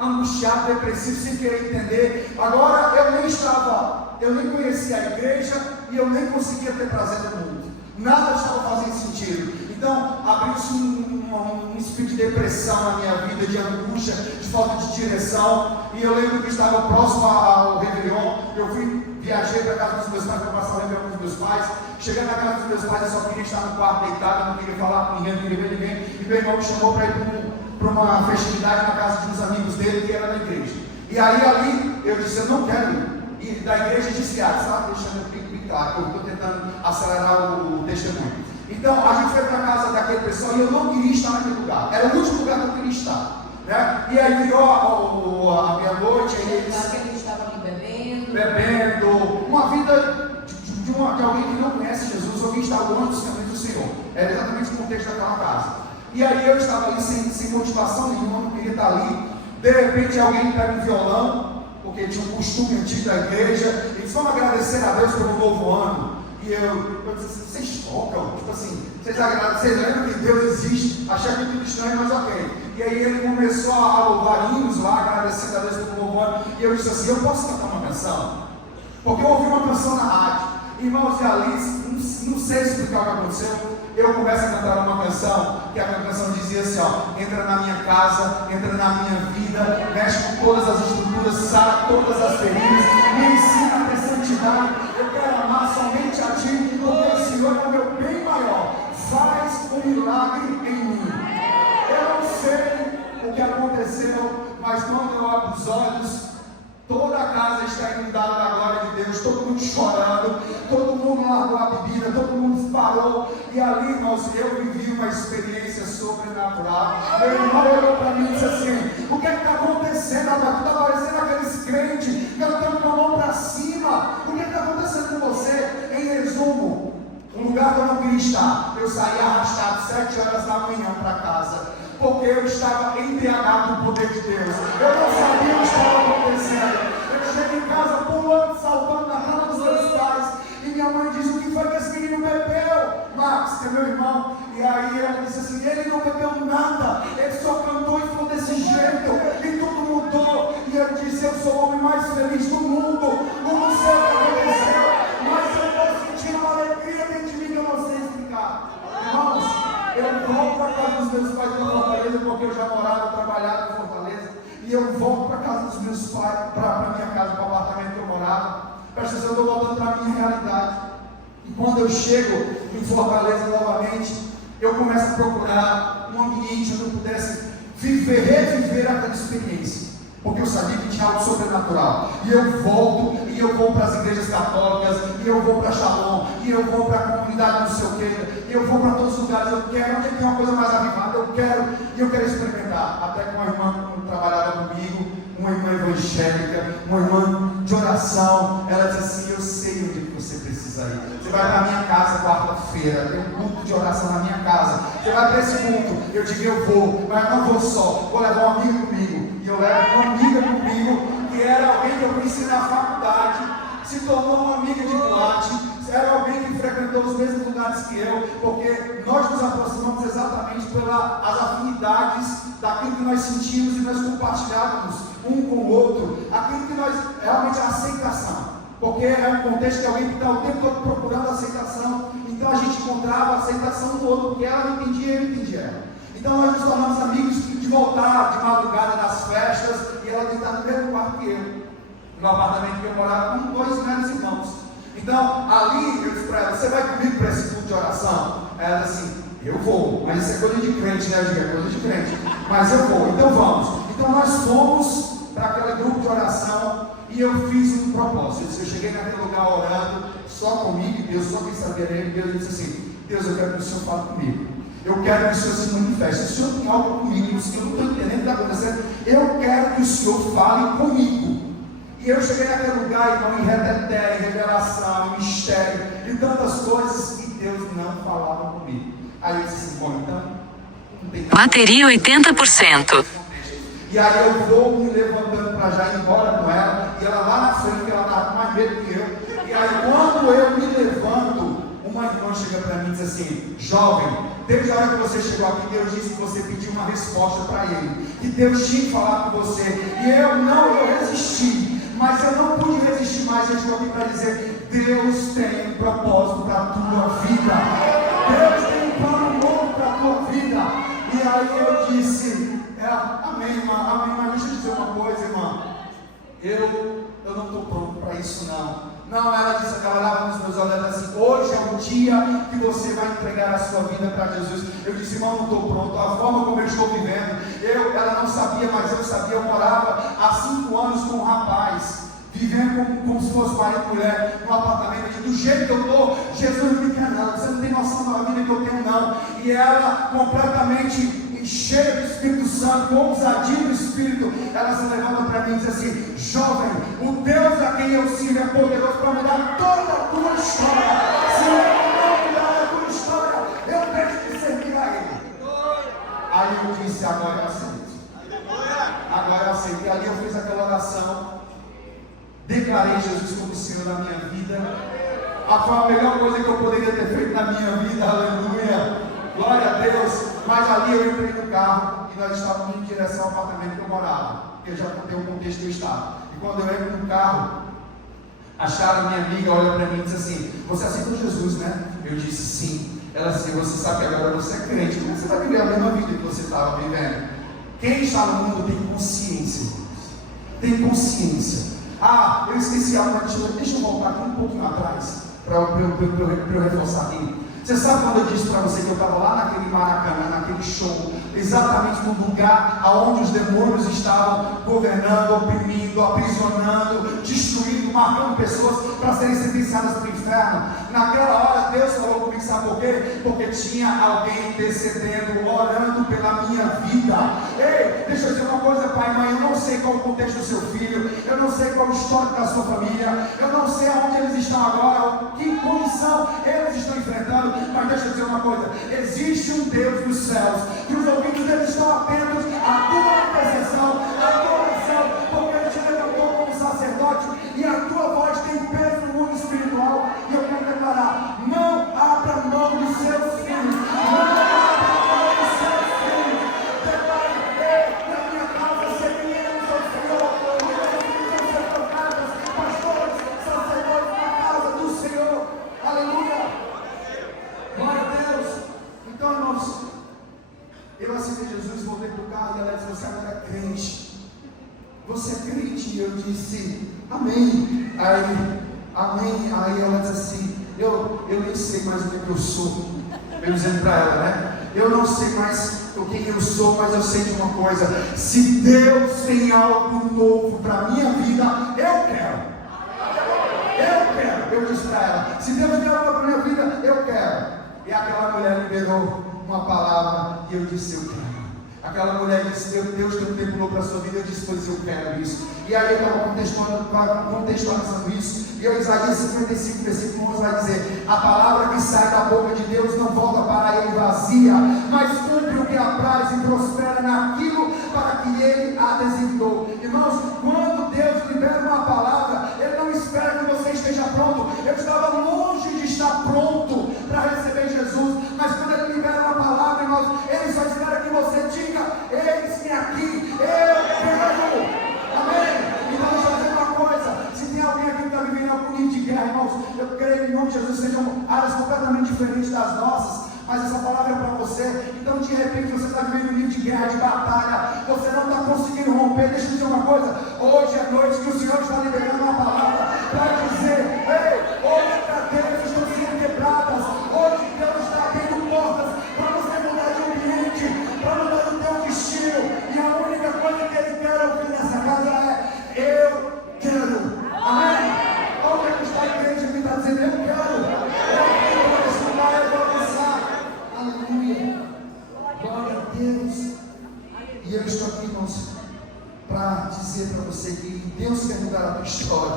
angustiado, depressivo, sem querer entender. Agora eu nem estava eu nem conhecia a igreja e eu nem conseguia ter prazer no mundo. Nada estava fazendo sentido. Então, abriu-se um espírito de depressão na minha vida, de angústia, de falta de direção. E eu lembro que estava próximo ao Réveillon. Eu viajei para a casa dos meus pais, para passar o Réveillon com os meus pais. Chegando na casa dos meus pais, eu só queria estar no quarto deitado, não queria falar com ninguém, não queria ver ninguém. E meu irmão me chamou para ir para uma festividade na casa de uns amigos dele, que era na igreja. E aí ali, eu disse, eu não quero ir. E da igreja disse, sabe, deixando eu bem claro, eu estou tentando acelerar o testemunho. Então, a gente foi para a casa daquele pessoal e eu não queria estar naquele lugar. Era o último lugar que eu queria estar. Né? E aí virou a meia-noite. Era o lugar que ele estava ali bebendo. Uma vida de alguém que não conhece Jesus, alguém está longe dos caminhos do Senhor. Era exatamente o contexto daquela casa. E aí eu estava ali sem motivação nenhuma, não queria estar ali. De repente alguém pega um violão, porque tinha um costume antigo da igreja, e disse, vamos agradecer a Deus pelo novo ano. E eu disse, vocês tocam, tipo assim, vocês lembram que Deus existe? Achei que tudo estranho, mas ok. E aí ele começou a louvar hinos lá, agradecendo a Deus pelo novo ano. E eu disse assim, eu posso cantar uma canção? Porque eu ouvi uma canção na rádio. Irmãos, e ali, não sei explicar o que aconteceu. Eu começo a cantar uma canção, que a canção dizia assim, entra na minha casa, entra na minha vida, mexe com todas as estruturas, sara todas as feridas, me ensina a ter santidade, eu quero amar somente a ti, porque o Senhor é o meu bem maior, faz um milagre em mim. Eu não sei o que aconteceu, mas quando eu abro os olhos, toda a casa está inundada da glória de Deus, todo mundo chorando, todo mundo largou a bebida, todo mundo parou, e ali eu vivi uma experiência sobrenatural. Meu irmão olhou para mim e disse assim, o que está acontecendo? Está parecendo aqueles crentes cantando com a mão para cima, o que está acontecendo com você? Em resumo, um lugar que eu não queria estar, eu saí arrastado 7 horas da manhã para casa, porque eu estava embriagado do poder de Deus. Eu não sabia o que estava acontecendo. Eu cheguei em casa pulando, saltando na cama dos meus pais. E minha mãe disse, o que foi que esse menino bebeu? Max, que é meu irmão. E aí ela disse assim, ele não bebeu nada. Ele só cantou e ficou desse jeito. E tudo mudou. E eu disse, eu sou o homem mais feliz do mundo. Eu não sei o que aconteceu, mas eu estou sentindo uma alegria dentro de mim que eu não sei explicar. Irmãos, eu volto para a casa dos meus pais em Fortaleza, porque eu já morava, trabalhava em Fortaleza, e eu volto para a casa dos meus pais, para a minha casa, para o apartamento que eu morava. Presta atenção, eu estou voltando para a minha realidade. E quando eu chego em Fortaleza novamente, eu começo a procurar um ambiente onde eu pudesse reviver aquela experiência. Porque eu sabia que tinha algo sobrenatural. E eu volto, e eu vou para as igrejas católicas, e eu vou para Shalom, e eu vou para a comunidade não sei o quê, e eu vou para todos os lugares, eu quero, onde tem uma coisa mais avivada, eu quero experimentar. Até que uma irmã que trabalhava comigo, uma irmã evangélica, uma irmã de oração, ela disse assim, eu sei onde você precisa ir. Você vai para a minha casa quarta-feira, tem um culto de oração na minha casa. Você vai para esse culto, eu digo, eu vou, mas não vou só, vou levar uma amiga comigo. E eu levo uma amiga comigo, que era alguém que eu conheci na faculdade, se tornou uma amiga de boate, era alguém que frequentou os mesmos lugares que eu, porque nós nos aproximamos exatamente pelas afinidades daquilo que nós sentimos e nós compartilhávamos um com o outro, aquilo que nós, realmente a aceitação, porque é um contexto que alguém que está o tempo todo procurando aceitação, então a gente encontrava a aceitação do outro, porque ela não entendia e eu entendia ela. Então nós nos tornamos amigos de voltar de madrugada das festas, e ela tentar no mesmo quarto que eu, no apartamento que eu morava, com 2 meros irmãos. Então ali eu disse para ela, você vai comigo para esse culto de oração? Ela disse assim, eu vou, mas isso é coisa de crente, né? Eu digo, é coisa de crente, mas eu vou, então vamos. Então nós fomos para aquele grupo de oração, e eu fiz um propósito. Eu cheguei naquele lugar orando, só comigo e Deus, só quem sabia dele. Deus disse assim, Deus, eu quero que o Senhor fale comigo. Eu quero que o Senhor se manifeste. Se o Senhor tem algo comigo, se eu não estou entendendo o que está acontecendo, eu quero que o Senhor fale comigo. E eu cheguei naquele lugar, então, em reteté, em revelação, em mistério, e tantas coisas, e Deus não falava comigo. Aí eu disse assim, bom, então, não tem nada. Bateria 80%. E aí eu vou me levantando para já ir embora com ela, e ela lá na frente, que ela estava com mais medo que eu. E aí quando eu me levanto, uma irmã chega para mim e diz assim, jovem, desde a hora que você chegou aqui, Deus disse que você pediu uma resposta para ele, e Deus tinha que falar com você, e eu resisti, mas eu não pude resistir mais. Eu estou aqui para dizer: Deus tem um propósito para a tua vida, Deus tem um plano novo para a tua vida. E aí eu disse: amém, irmã, amém, mas deixa eu dizer uma coisa, irmã, eu não estou pronto para isso não. Não, ela disse, ela olhava nos meus olhos e assim: hoje é o dia que você vai entregar a sua vida para Jesus. Eu disse: irmão, não estou pronto, a forma como eu estou vivendo, ela não sabia, mas eu sabia. Eu morava há 5 anos com um rapaz, vivendo como se fosse marido e mulher, num apartamento. Do jeito que eu estou, Jesus não me quer não, você não tem noção da vida que eu tenho não. E ela completamente cheia do Espírito Santo, com ousadia do Espírito, ela se levanta para mim e diz assim: jovem, o Deus a quem eu sirvo é poderoso para mudar toda a tua história. Se ele não mudar a tua história, eu deixo de servir a ele. Aí eu disse: agora eu aceito. Agora eu aceito. E ali eu fiz aquela oração, declarei Jesus como Senhor da minha vida. Foi a melhor coisa que eu poderia ter feito na minha vida, aleluia, glória a Deus. Mas ali eu entrei no carro e nós estávamos indo em direção ao apartamento que eu morava, porque eu já contei o contexto que eu estava. E quando eu entro no carro, a Chara, minha amiga, olha para mim e diz assim: você aceitou Jesus, né? Eu disse: sim. Ela disse: você sabe que agora você é crente, como você vai viver a mesma vida que você estava vivendo? Quem está no mundo tem consciência, tem consciência. Eu esqueci algo, deixa eu voltar aqui um pouquinho atrás, para eu reforçar aqui. Você sabe quando eu disse para você que eu estava lá naquele Maracanã, naquele show, exatamente no lugar onde os demônios estavam governando, oprimindo, aprisionando, destruindo, marcando pessoas para serem sentenciadas para o inferno? Naquela hora Deus falou comigo, sabe por quê? Porque tinha alguém intercedendo, orando pela minha vida. Ei, deixa eu dizer uma coisa, pai e mãe, eu não sei qual o contexto do seu filho, eu não sei qual o histórico da sua família, eu não sei aonde eles estão agora, que condição eles estão enfrentando, mas deixa eu dizer uma coisa: existe um Deus dos céus, que os ouvidos deles estão atentos à tua intercessão, à tua oração, porque ele te levantou como sacerdote, e a tua voz tem peso no mundo espiritual. E eu quero declarar: não abra mão dos seus filhos, não abra mão dos seus filhos. Declare: na minha casa serviremos ao Senhor, meus filhos vão ser tocados, pastores, sacerdotes na casa do Senhor. Aleluia, glória a Deus. Então, irmãos, eu aceitei Jesus, voltei para o carro e ela disse: você agora é crente, você é crente? E eu disse: amém. Aí ela disse assim: eu nem sei mais o que eu sou. Eu dizendo para ela, né? Eu não sei mais o que eu sou, mas eu sei de uma coisa: se Deus tem algo novo para a minha vida, eu quero. Eu disse para ela: se Deus tem algo para a minha vida, eu quero. E aquela mulher liberou uma palavra e eu disse: eu quero. Aquela mulher disse: Deus tem um tempo novo para a sua vida. Eu disse: pois eu quero isso. E aí eu estava contextualizando isso. E eu, Isaías 55, versículo 11 vai dizer: a palavra que sai da boca de Deus não volta para ele vazia, mas cumpre o que apraz e prospera naquilo para que ele a designou. Irmãos, quando Deus libera uma palavra, Ele não espera que você esteja pronto. Eu estava longe de estar pronto para receber Jesus, mas quando Ele libera uma palavra, irmãos, Ele só espera que você diga: eis-me aqui, eu quero. Amém? Então deixa eu dizer uma coisa: se tem alguém aqui que está vivendo algum nível de guerra, irmãos, eu creio em nome de Jesus, sejam áreas completamente diferentes das nossas, mas essa palavra é para você. Então de repente você está vivendo um nível de guerra, de batalha, você não está conseguindo romper. Deixa eu dizer uma coisa: hoje é noite que o Senhor está liberando uma palavra para dizer: ei, hoje cadeias estão sendo quebradas, hoje Deus está abrindo portas para você mudar de ambiente, para mudar o teu destino. E a única coisa que Ele quer ouvir nessa casa é: eu quero. Amém? Onde é que está a igreja que está dizendo: eu quero? Eu vou estudar, eu vou avançar. Aleluia, glória a Deus. E eu estou aqui, irmãos, para dizer para você que Deus quer mudar a tua história,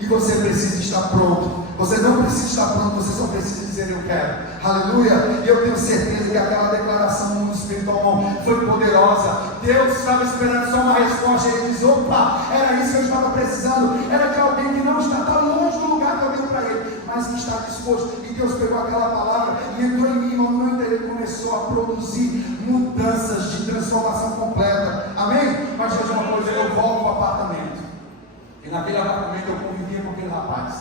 e você precisa estar pronto. Você não precisa estar pronto, você só precisa dizer: eu quero. Aleluia. E eu tenho certeza que aquela declaração no mundo espiritual foi poderosa. Deus estava esperando só uma resposta, e Ele diz: opa, era isso que eu estava precisando. Era de alguém que não está longe do lugar que eu dei para ele, mas que está disposto. E Deus pegou aquela palavra e entrou em mim, irmão, no meu interior, começou a produzir mudanças de transformação completa. Amém? Mas deixa uma coisa: eu volto para o apartamento. E naquele apartamento eu convivia com aquele rapaz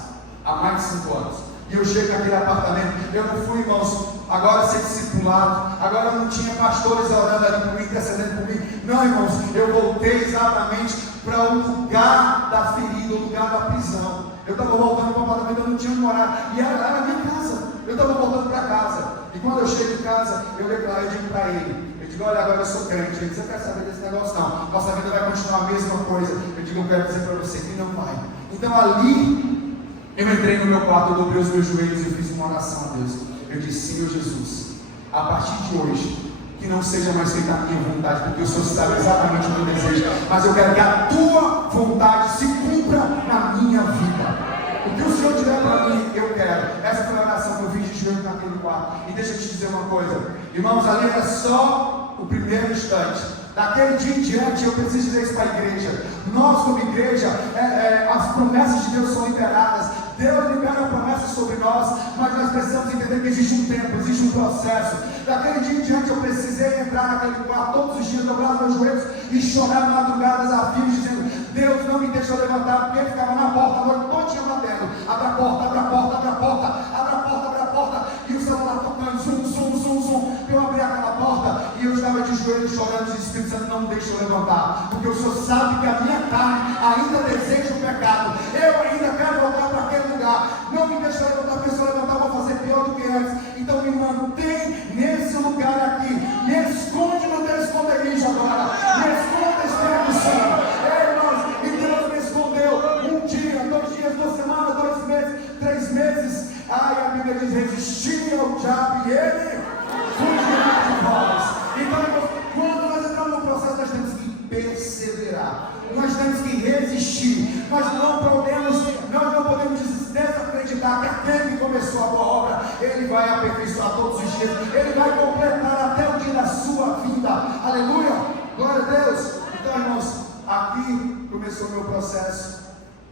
há mais de 5 anos. E eu chego naquele apartamento, eu não fui, irmãos, agora ser discipulado, agora não tinha pastores orando ali por mim, intercedendo por mim. Não, irmãos, eu voltei exatamente para o lugar da ferida, o lugar da prisão. Eu estava voltando para o apartamento, eu não tinha morado, e era a minha casa. Eu estava voltando para casa. E quando eu chego em casa, eu declaro, eu digo para ele, eu digo, olha, agora eu sou crente. Ele diz, você quer saber desse negócio? Não, nossa vida vai continuar a mesma coisa. Eu digo, eu quero dizer para você que não vai. Então ali, eu entrei no meu quarto, eu dobrei os meus joelhos e fiz uma oração a Deus. Eu disse, Senhor Jesus, a partir de hoje, que não seja mais feita a minha vontade, porque o Senhor sabe exatamente o que eu desejo, mas eu quero que a tua vontade se cumpra na minha vida. O que o Senhor tiver para mim, eu quero. Essa foi a oração que eu fiz de joelho naquele quarto. E deixa eu te dizer uma coisa, irmãos, ali era só o primeiro instante. Daquele dia em diante, eu preciso dizer isso para a igreja. Nós, como igreja, as promessas de Deus são liberadas. Deus libera promessas sobre nós, mas nós precisamos entender que existe um tempo, existe um processo. Daquele dia em diante, eu precisei entrar naquele quarto todos os dias, dobrar meus joelhos e chorar madrugadas a fio, dizendo, Deus não me deixou levantar, porque ele ficava na porta, a noite toda batendo, abre a porta, abre a porta, abre a porta, abre a porta, abre a porta, e o celular tocando, zum, zum, zum, zum. Eu abri aquela porta e eu estava de joelhos chorando, e o Espírito Santo não me deixou levantar, porque o Senhor sabe que a minha carne ainda deseja o pecado, eu ainda quero voltar para aquele lugar, não me deixa levantar, porque se eu levantar vou fazer pior do que antes. Então me mantém nesse lugar aqui, me esconde no teu esconderijo agora, me esconde, Espírito Santo. Irmãos, e Deus me escondeu 1 dia, 2 dias, 2 semanas, 2 meses, 3 meses. Ai, a Bíblia diz, resistir ao diabo e ele fugirá de vós. Então, irmãos, quando nós entramos no processo, nós temos que perseverar, nós temos que resistir, nós não podemos desacreditar que aquele que começou a boa obra, ele vai aperfeiçoar todos os dias, ele vai completar até o dia da sua vida. Aleluia, glória a Deus. Então, irmãos, aqui começou o meu processo,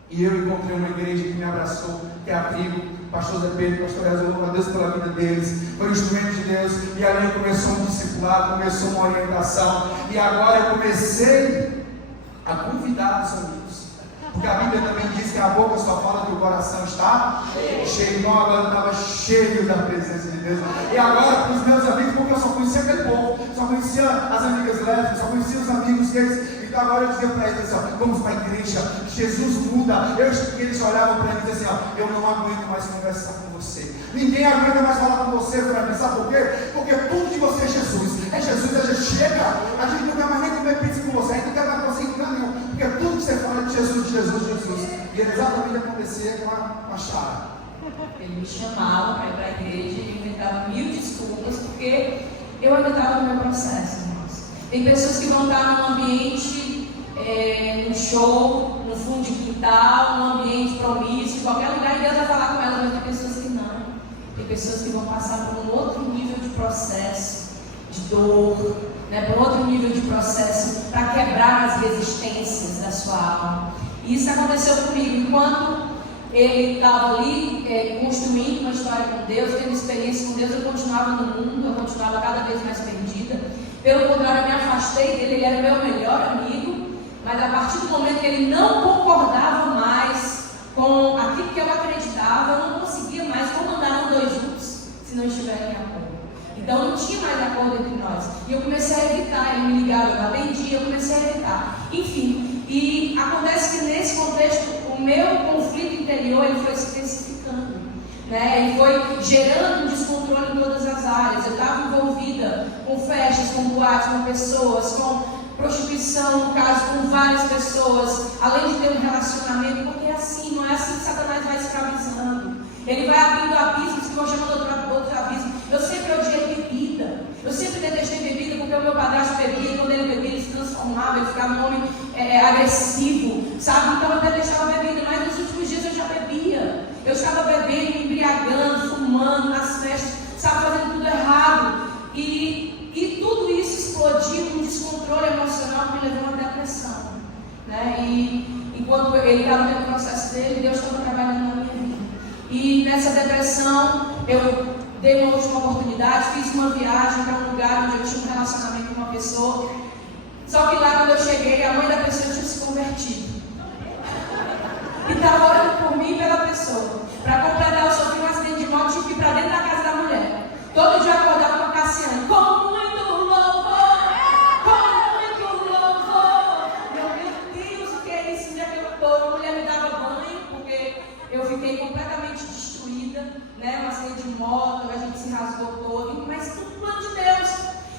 e eu encontrei uma igreja que me abraçou, que é a Trigo, pastor Zé Pedro, pastor Ezra, louvo a Deus pela vida deles, foi um instrumento de Deus, e ali começou um discipulado, começou uma orientação, e agora eu comecei a convidar os amigos, porque a Bíblia também diz que a boca só fala que o coração está cheio. Então agora eu estava cheio da presença de Deus, e agora para os meus amigos, porque eu só conhecia aquele povo, só conhecia as amigas lésbicas, só conhecia os amigos deles. Então agora eu dizia para eles assim, ó, vamos para a igreja, Jesus muda. Eles olhavam para mim e diziam assim, ó, eu não aguento mais conversar com você, ninguém aguenta mais falar com você, Fran. Sabe por quê? Porque tudo de você é Jesus, a gente chega, a gente não quer mais nem comer pizza com você, a gente não quer mais você em lugar nenhum, porque tudo que você fala é de Jesus, Jesus, Jesus. E exatamente acontecia com a Chara. Ele me chamava para ir para a igreja, ele inventava 1000 desculpas, porque eu ainda estava no meu processo, irmãos. Tem pessoas que vão estar num ambiente, num show, no fundo de quintal, num ambiente promíscuo, em qualquer lugar, e Deus vai falar com elas, mas tem pessoas que não. Tem pessoas que vão passar por um outro nível de processo, de dor, por outro nível de processo, para quebrar as resistências da sua alma. E isso aconteceu comigo, enquanto ele estava ali construindo uma história com Deus, tendo experiência com Deus, eu continuava no mundo, eu continuava cada vez mais perdida. Pelo contrário, eu me afastei dele, ele era meu melhor amigo, mas a partir do momento que ele não concordava mais com aquilo que eu acreditava, eu não conseguia mais comandar 2 juntos se não estiverem em acordo. Então não tinha mais acordo entre nós, e eu comecei a evitar. Ele me ligava, eu atendia, eu comecei a evitar, enfim. E acontece que nesse contexto o meu conflito interior ele foi se especificando, ele foi gerando um descontrole em todas as áreas. Eu estava envolvida com festas, com boates, com pessoas, com prostituição, no caso, com várias pessoas, além de ter um relacionamento, porque é assim, não é assim que Satanás vai escravizando. Ele vai abrindo abismos que vão chamando outro abismo. Eu sempre odiei bebida, eu sempre detestei bebida, porque o meu padrasto bebia, e quando ele bebia, ele se transformava, ele ficava um homem agressivo, sabe? Então eu detestava bebida, mas nos últimos dias eu já bebia. Eu estava bebendo, me embriagando, fumando nas festas, sabe, fazendo tudo errado. E tudo isso explodiu num descontrole emocional que me levou a uma depressão. E enquanto ele estava no processo dele, Deus estava trabalhando na minha vida. E nessa depressão, eu dei uma última oportunidade, fiz uma viagem para um lugar onde eu tinha um relacionamento com uma pessoa. Só que lá, quando eu cheguei, a mãe da pessoa tinha se convertido. e estava orando por mim e pela pessoa. Para completar, eu sofri um acidente de moto e tive que ir para dentro da casa da mulher. Todo dia eu acordava com a Cassiane, com muito louvor, com muito louvor. Meu Deus, o que é isso? Onde é que eu estou? A mulher me dava banho, porque eu fiquei completamente destruída, né? Um acidente de moto, a gente se rasgou todo, mas tudo plano de Deus.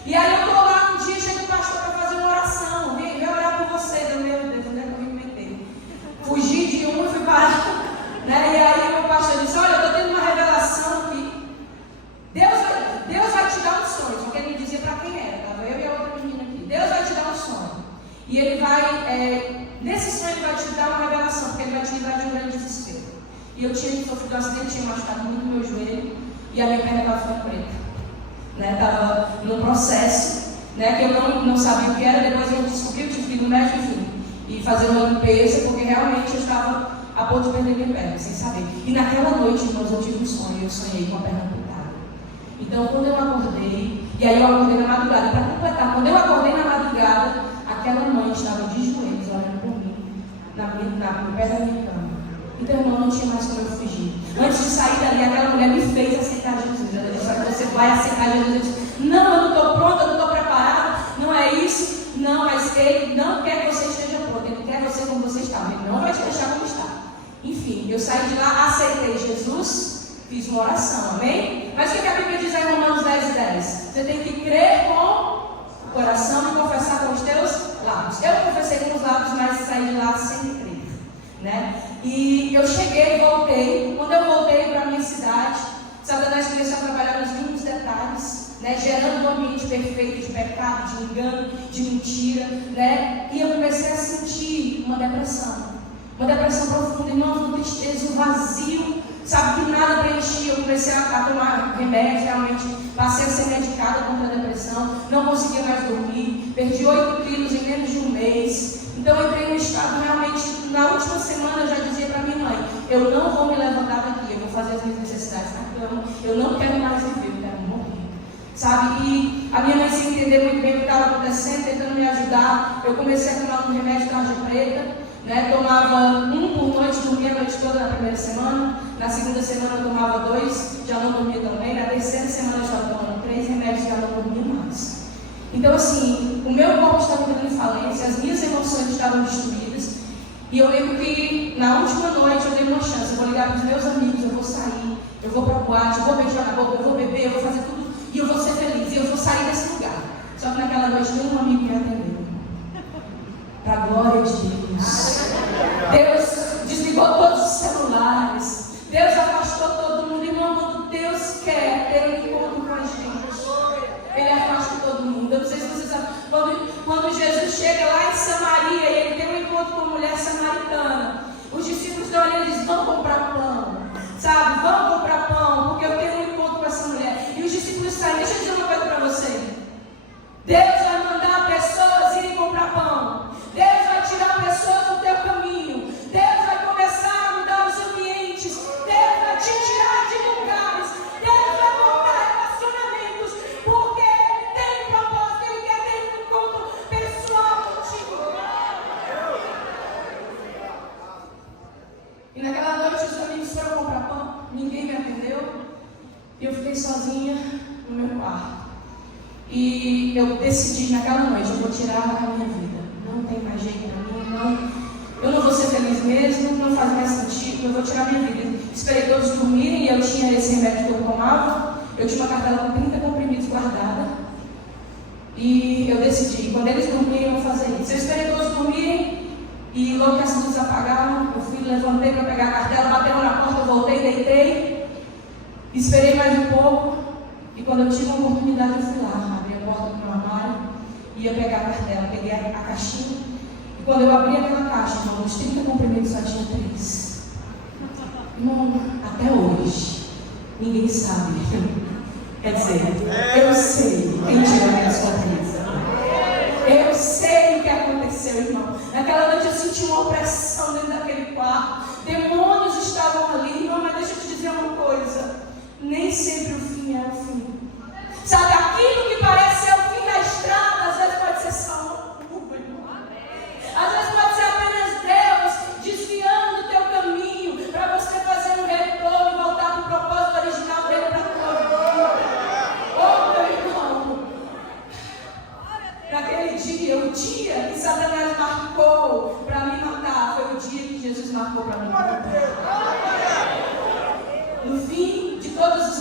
E aí eu estou lá um dia, chega o pastor para fazer uma oração, vem orar por você. Eu, meu Deus, onde é que eu me metei? Fugi de um e fui parar, né? E aí o pastor disse, olha, eu estou tendo uma revelação aqui. Deus vai te dar um sonho, só que ele dizia para quem era, estava eu e a outra menina aqui. Deus vai te dar um sonho. E ele vai, nesse sonho ele vai te dar uma revelação, porque ele vai te livrar de um grande desespero. E eu tinha sofrido um acidente, tinha machucado muito meu joelho, e a minha perna estava ficando preta. Estava num processo, né, que eu não sabia o que era, depois eu descobri, eu tive que ir no médico, enfim, e fazer uma limpeza, porque realmente eu estava a ponto de perder minha perna, sem saber. E naquela noite, irmãos, eu tive um sonho, eu sonhei com a perna amputada. Então, quando eu acordei, e aí eu acordei na madrugada, para completar, quando eu acordei na madrugada, aquela mãe estava de joelhos olhando por mim, no pé da minha cama. Então, irmão, não tinha mais como eu fugir. Antes de sair dali, aquela mulher me fez aceitar Jesus. Ela disse, você vai aceitar Jesus. Eu disse, não, eu não estou pronta, eu não estou preparada, não é isso. Não, mas Ele não quer que você esteja pronta, Ele quer você como você está. Ele não vai te deixar como está. Enfim, eu saí de lá, aceitei Jesus, fiz uma oração, amém? Mas o que a Bíblia diz em Romanos 10:10? Você tem que crer com o coração e confessar com os teus lábios. Eu confessei com os lábios, mas saí de lá sem crer, né? E eu cheguei, voltei. Quando eu voltei para a minha cidade, Satanás começou a trabalhar nos mínimos detalhes, né? Gerando um ambiente perfeito de pecado, de engano, de mentira, né? E eu comecei a sentir uma depressão profunda, irmãos, uma tristeza, um vazio, sabe, que nada preenchia. Eu comecei a tomar remédio, realmente passei a ser medicada contra a depressão, não conseguia mais dormir, perdi 8 quilos em menos de um mês. Então eu entrei no estado realmente, na última semana eu já dizia para minha mãe, eu não vou me levantar daqui, eu vou fazer as minhas necessidades na cama, eu não quero mais viver, eu quero morrer, sabe? E a minha mãe, sem entender muito bem o que estava acontecendo, tentando me ajudar, eu comecei a tomar um remédio tarja preta, né? Tomava um por noite, dormia a noite toda na primeira semana, na segunda semana eu tomava 2, já não dormia também, na terceira semana eu estava tomando 3 remédios e já não dormia mais. Então, assim, o meu corpo estava entrando em falência, as minhas emoções estavam destruídas. E eu lembro que na última noite eu dei uma chance. Eu vou ligar para os meus amigos, eu vou sair, eu vou para a boate, eu vou beijar na boca, eu vou beber, eu vou fazer tudo. E eu vou ser feliz, e eu vou sair desse lugar. Só que naquela noite nenhum amigo me atendeu. Para a glória de Deus. Deus desligou todos os celulares. Deus afastou todo mundo. Irmão, quando Deus quer ter um encontro com a gente, Ele afasta todo mundo. Eu não sei se vocês sabem, quando Jesus chega lá em Samaria e ele tem um encontro com uma mulher samaritana, os discípulos estão ali e dizem, vamos comprar pão, sabe? Vamos comprar pão, porque eu tenho um encontro com essa mulher. E os discípulos saem. Deixa eu dizer uma coisa para você. Deus vai mandar pessoas irem comprar pão. Deus vai tirar pessoas do teu caminho. Deus vai começar a mudar os ambientes. Deus vai te tirar de lugares. Deus vai cortar relacionamentos. Porque Ele tem um propósito. Ele quer ter um encontro pessoal contigo. E naquela noite os amigos foram comprar pão. Ninguém me atendeu. E eu fiquei sozinha no meu quarto. E eu decidi naquela noite, eu vou tirar a minha vida. Não tem mais jeito para mim, eu não vou ser feliz mesmo, não faz mais sentido, eu vou tirar a minha vida. Esperei todos dormirem e eu tinha esse remédio que eu tomava. Eu tinha uma cartela com 30 comprimidos guardada. E eu decidi, quando eles dormirem, eu vou fazer isso. Eu esperei todos dormirem e logo que as luzes apagaram, eu fui, levantei para pegar a cartela, bateu na porta, eu voltei, deitei. Esperei mais um pouco. E quando eu tive a oportunidade, eu fui lá, abri a porta do meu armário, ia pegar a cartela, peguei a caixinha. E quando eu abri aquela caixa, irmão, os 30 comprimidos só tinha 3. Irmão, até hoje, ninguém sabe. Quer dizer, eu sei quem tirou a minha sonrisa. Eu sei o que aconteceu, irmão. Naquela noite eu senti uma opressão dentro daquele quarto. Demônios estavam ali, irmão, mas deixa eu te dizer uma coisa. Nem sempre o fim é o fim. Sabe, aquilo que parece ser o fim da estrada, às vezes pode ser só uma curva, irmão. Às vezes pode ser apenas Deus desviando do teu caminho.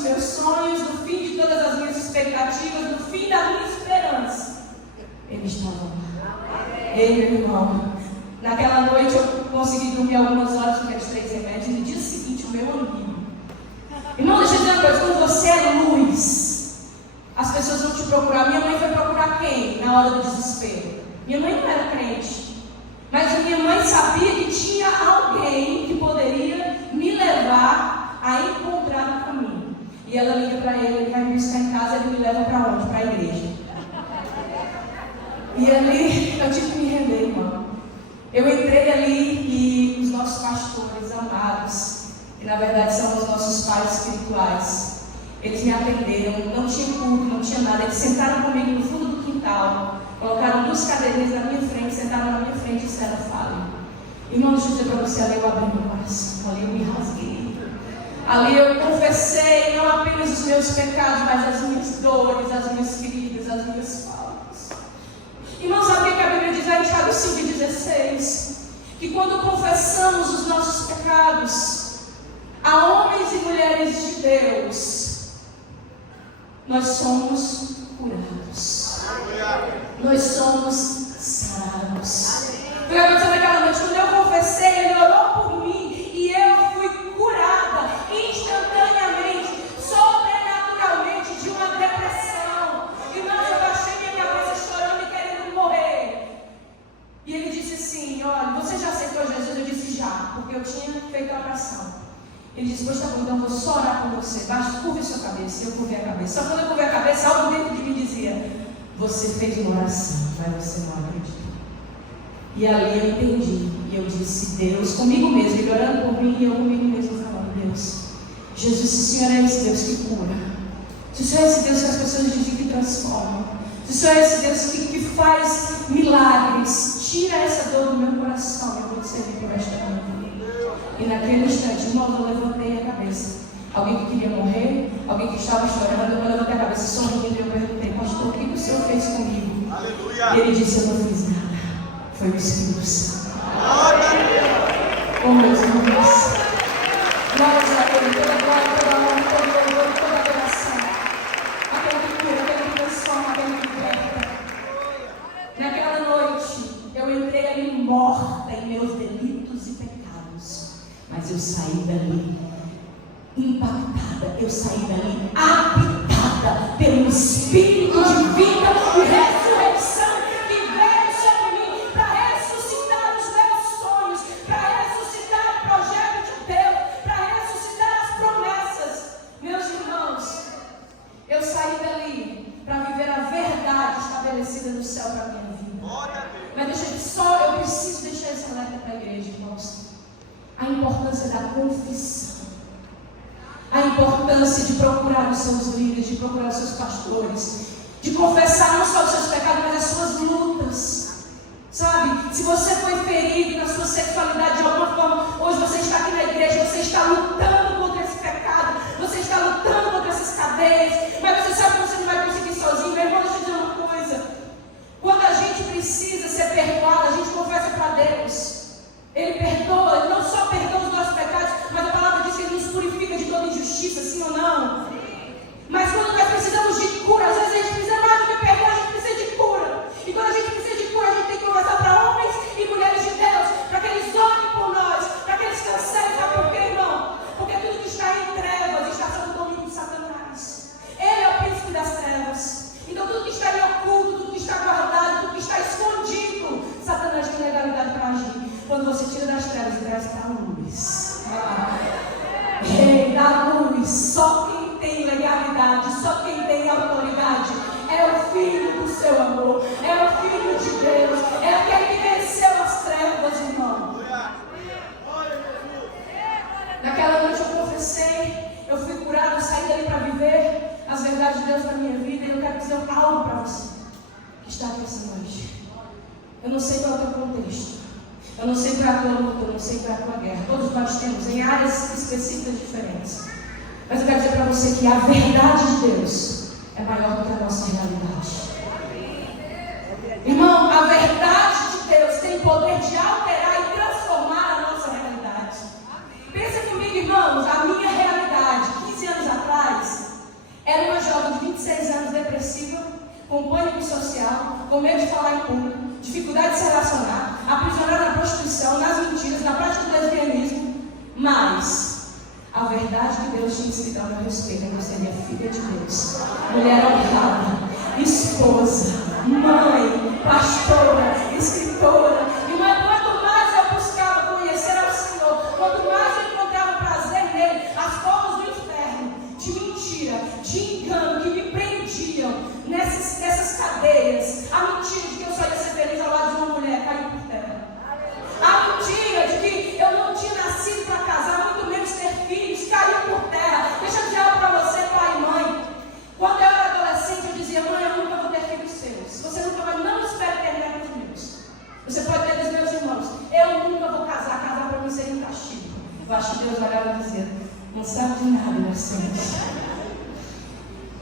meus sonhos, no fim de todas as minhas expectativas, no fim da minha esperança, Ele estava lá. Ei, meu irmão, naquela noite eu consegui dormir algumas horas com aqueles 3 remédios, e no dia seguinte o meu amigo. Irmão, deixa eu dizer uma coisa, quando você é luz, as pessoas vão te procurar. Minha mãe foi procurar quem? Na hora do desespero. Minha mãe não era crente, mas a minha mãe sabia que tinha alguém que poderia me levar a encontrar no caminho. E ela liga para ele vai me buscar em casa, ele me leva para onde? Para a igreja. E ali eu tive que me render, irmão. Eu entrei ali e os nossos pastores amados, que na verdade são os nossos pais espirituais, eles me atenderam, não tinha culto, não tinha nada. Eles sentaram comigo no fundo do quintal, colocaram 2 cadeirinhas na minha frente, sentaram na minha frente e disseram: fale. Irmão, deixa eu dizer para você, ali eu abri meu coração, ali eu me rasguei. Ali eu confessei não apenas os meus pecados, mas as minhas dores, as minhas feridas, as minhas faltas. Irmão, sabe o que a Bíblia diz lá em Tiago 5,16? Que quando confessamos os nossos pecados a homens e mulheres de Deus, nós somos curados. Nós somos sarados. Foi acontecendo naquela noite, quando eu confessei, Ele orou por mim e eu fui curada instantaneamente, sobrenaturalmente, de uma depressão. Irmãos, eu baixei minha cabeça chorando e querendo morrer. E Ele disse assim: olha, você já aceitou Jesus? Eu disse: já, porque eu tinha feito a oração. Ele disse: pois tá bom, então eu vou só orar por você. Basta, curve a sua cabeça. Eu curvei a cabeça. Só quando eu curvei a cabeça, algo dentro de mim dizia: você fez uma oração, mas você não acredita. E ali eu entendi. E eu disse: Deus, comigo mesmo, Ele orando por mim e eu comigo mesmo falando: Deus, Jesus, se o Senhor é esse Deus que cura, se o Senhor é esse Deus que as pessoas dizem que transforma, se o Senhor é esse Deus que faz milagres, tira essa dor do meu coração. Eu vou te servir por esta manhã. E naquele instante, de novo, eu levantei a cabeça. Alguém que queria morrer, alguém que estava chorando, eu levantei a cabeça sorrindo e eu perguntei: pastor, o que o Senhor fez comigo? Aleluia. E ele disse: eu não fiz nada. Foi o Espírito Santo. Oh, meus irmãos, glórias a Ele, toda glória, toda honra, todo louvor, toda adoração. Aquele que cura, aquele que transforma, aquele que liberta. Naquela noite, eu entrei ali morta em meus delitos e pecados, mas eu saí dali impactada, eu saí dali habitada pelo Espírito de vida e ressurreição que veio sobre mim para ressuscitar os meus sonhos, para ressuscitar o projeto de Deus, para ressuscitar as promessas. Meus irmãos, eu saí dali para viver a verdade estabelecida no céu para a minha vida. Mas eu preciso deixar esse alerta para a igreja, irmãos. A importância da confissão. A importância de procurar os seus líderes, de procurar os seus pastores, de confessar não só os seus pecados, mas as suas lutas. Sabe, se você foi ferido na sua sexualidade de alguma forma, hoje você está aqui na igreja, você está lutando contra esse pecado, você está lutando contra essas cadeias, mas você sabe que você não vai conseguir sozinho. Meu irmão, deixa eu dizer uma coisa: quando a gente precisa ser perdoado, a gente confessa para Deus. Ele perdoa, Ele não só perdoa os nossos pecados, mas a palavra diz que Ele nos purifica de toda injustiça, sim ou não? Mas quando nós precisamos de cura, às vezes a gente precisa mais do que perdoar, a gente precisa de cura. E quando a gente precisa de cura, a gente tem que conversar para homens e mulheres de Deus, para que eles orem por nós, para que eles cancelem. Sabe por quê, irmão? Porque tudo que está em trevas está sob o domínio de Satanás. Ele é o príncipe das trevas. Então tudo que está em oculto, tudo que está guardado, tudo que está escondido, Satanás tem legalidade para agir. Quando você tira das trevas e traz para a luz. Rei da luz, só quem tem legalidade, só quem tem autoridade é o Filho do seu amor, é o Filho de Deus, é aquele que venceu as trevas, irmão. Naquela noite eu confessei, eu fui curado, saí dali para viver as verdades de Deus na minha vida. E eu quero dizer algo para você que está aqui essa noite. Eu não sei qual é o teu contexto, eu não sei qual é a tua luta, eu não sei qual é a tua guerra. Todos nós temos em áreas específicas diferentes. Mas eu quero dizer para você que a verdade de Deus é maior do que a nossa realidade. Irmão, a verdade de Deus tem poder de alterar e transformar a nossa realidade. Pensa comigo, irmãos, a minha realidade, 15 anos atrás, com pânico social, com medo de falar em público, dificuldade de se relacionar, aprisionada na prostituição, nas mentiras, na prática do lesbianismo. Mas a verdade que Deus tinha escrito a meu respeito é que eu seria filha de Deus, mulher honrada, esposa, mãe, pastora, escritora. E quanto mais eu buscava conhecer ao Senhor, quanto mais eu encontrava prazer nele, as formas do inferno, de mentira, de engano, que me prendiam nessas cadeias, a mentira de que eu só ia ser feliz ao lado de uma mulher, caiu por terra. A mentira de que eu não tinha nascido para casar, muito menos ter filhos, caiu por terra. Deixa eu dizer para você, pai e mãe. Quando eu era adolescente, eu dizia: mãe, eu nunca vou ter filhos seus. Você nunca vai, não espere terminar com os meus. Você pode ter dos meus irmãos. Eu nunca vou casar para mim ser um castigo. Eu acho que Deus olhava e dizia: não sabe de nada, inocente.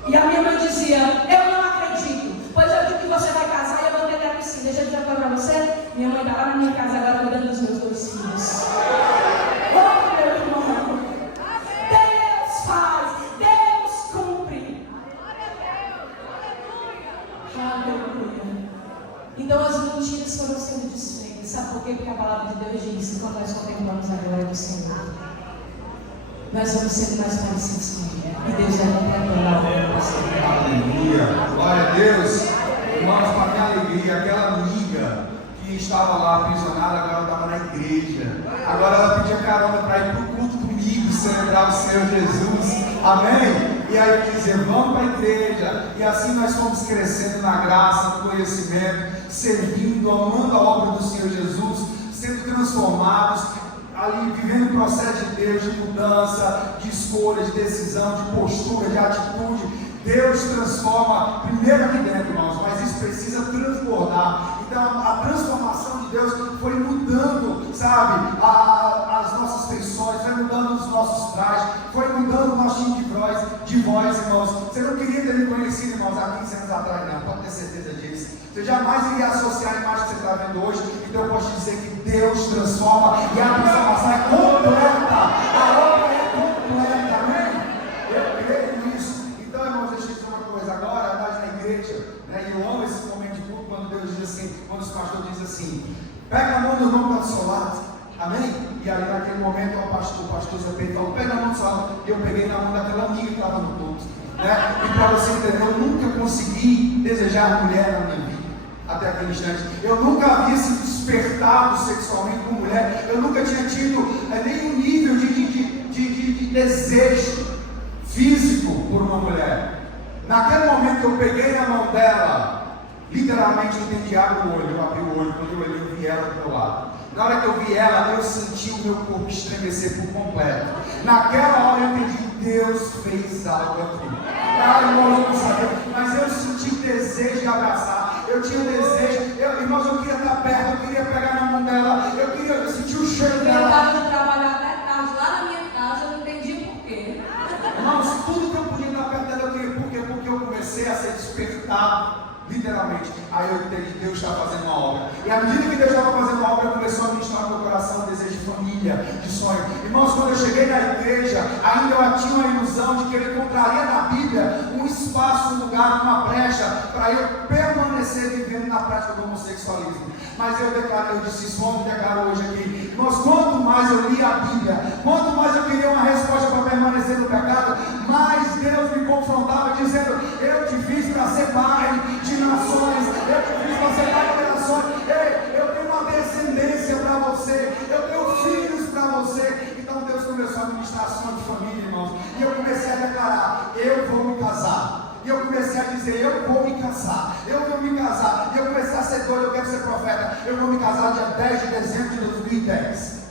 E a minha mãe dizia: eu não acredito, pois eu digo que você vai casar e eu vou ter neto sim. Deixa eu dizer para você, minha mãe está lá na minha casa agora cuidando dos meus 2 filhos. Oh, meu irmão, Deus faz, Deus cumpre. Aleluia. Então as mentiras foram sendo desfeitas. Sabe por quê? Porque a palavra de Deus diz que quando nós contemplamos a glória do Senhor, nós vamos sendo mais parecidos com Ele. E Deus vai completando a obra do Senhor. Aleluia. Glória a Deus. Irmãos, para minha alegria, aquela amiga que estava lá aprisionada, agora estava na igreja. Agora ela pedia carona para ir para o culto comigo, celebrar o Senhor Jesus. Amém? E aí eu dizia: vamos para a igreja. E assim nós fomos crescendo na graça, no conhecimento, servindo, amando a obra do Senhor Jesus, sendo transformados, ali vivendo o processo de Deus, de mudança, de escolha, de decisão, de postura, de atitude. Deus transforma primeiro aqui dentro, irmãos, mas isso precisa transbordar. Então a transformação de Deus foi mudando, sabe, as nossas feições, foi mudando os nossos trajes, foi mudando o nosso time de voz, irmãos. Você não queria ter me conhecido, irmãos, há 15 anos atrás, não, pode ter certeza disso. Você jamais iria associar a imagem que você está vendo hoje. Então eu posso te dizer que Deus transforma, e a transformação é completa, a obra é completa, amém? Eu creio nisso. Então, irmãos, deixa eu dizer uma coisa. Agora nós na igreja, né, e eu amo esse momento de culto quando Deus diz assim, quando os pastores dizem assim: pega a mão do irmão para o seu lado, amém? E aí naquele momento o pastor Zé Pedro falou: pega a mão do seu lado. E eu peguei na mão daquela amiga que estava no culto, né? E para você entender, eu nunca consegui desejar mulher na minha vida até aquele instante. Eu nunca havia sido despertado sexualmente com mulher. Eu nunca tinha tido nenhum nível de desejo físico por uma mulher. Naquele momento eu peguei na mão dela, literalmente eu entendi, abri o olho, eu abri o olho, quando eu olhei eu vi ela do meu lado. Na hora que eu vi ela, eu senti o meu corpo estremecer por completo. Naquela hora eu entendi: Deus fez algo aqui. Irmãos, eu não sabia, mas eu senti desejo de abraçar. Eu tinha desejo, irmãos, eu queria estar perto, eu queria pegar na mão dela, eu senti o cheiro dela. Eu estava de trabalhar até tarde lá na minha casa, eu não entendi por quê. Irmãos, tudo que eu podia estar perto dela, eu queria. Por quê? Porque eu comecei a ser despertado. Literalmente, aí eu entendi que Deus estava fazendo uma obra. E à medida que Deus estava fazendo uma obra, começou a ministrar no meu coração um desejo de família, de sonho. Irmãos, quando eu cheguei na igreja, ainda eu tinha uma ilusão de que eu encontraria na Bíblia um espaço, um lugar, uma brecha, para eu permanecer vivendo na prática do homossexualismo. Mas eu declarei, eu disse: isso vamos declarar hoje aqui. Irmãos, quanto mais eu li a Bíblia, quanto mais eu queria uma resposta para permanecer no pecado, mais Deus me confrontava, dizendo: eu te fiz para ser pai de nações, eu te fiz para ser pai de nações. Ei, eu tenho uma descendência para você, eu tenho filhos para você. Então Deus começou a ministrar ação de família, irmãos, e eu comecei a declarar: eu vou me casar. E eu comecei a dizer: eu vou me casar, eu vou me casar. E eu comecei a ser doido, eu quero ser profeta. Eu vou me casar dia 10 de dezembro de 2010.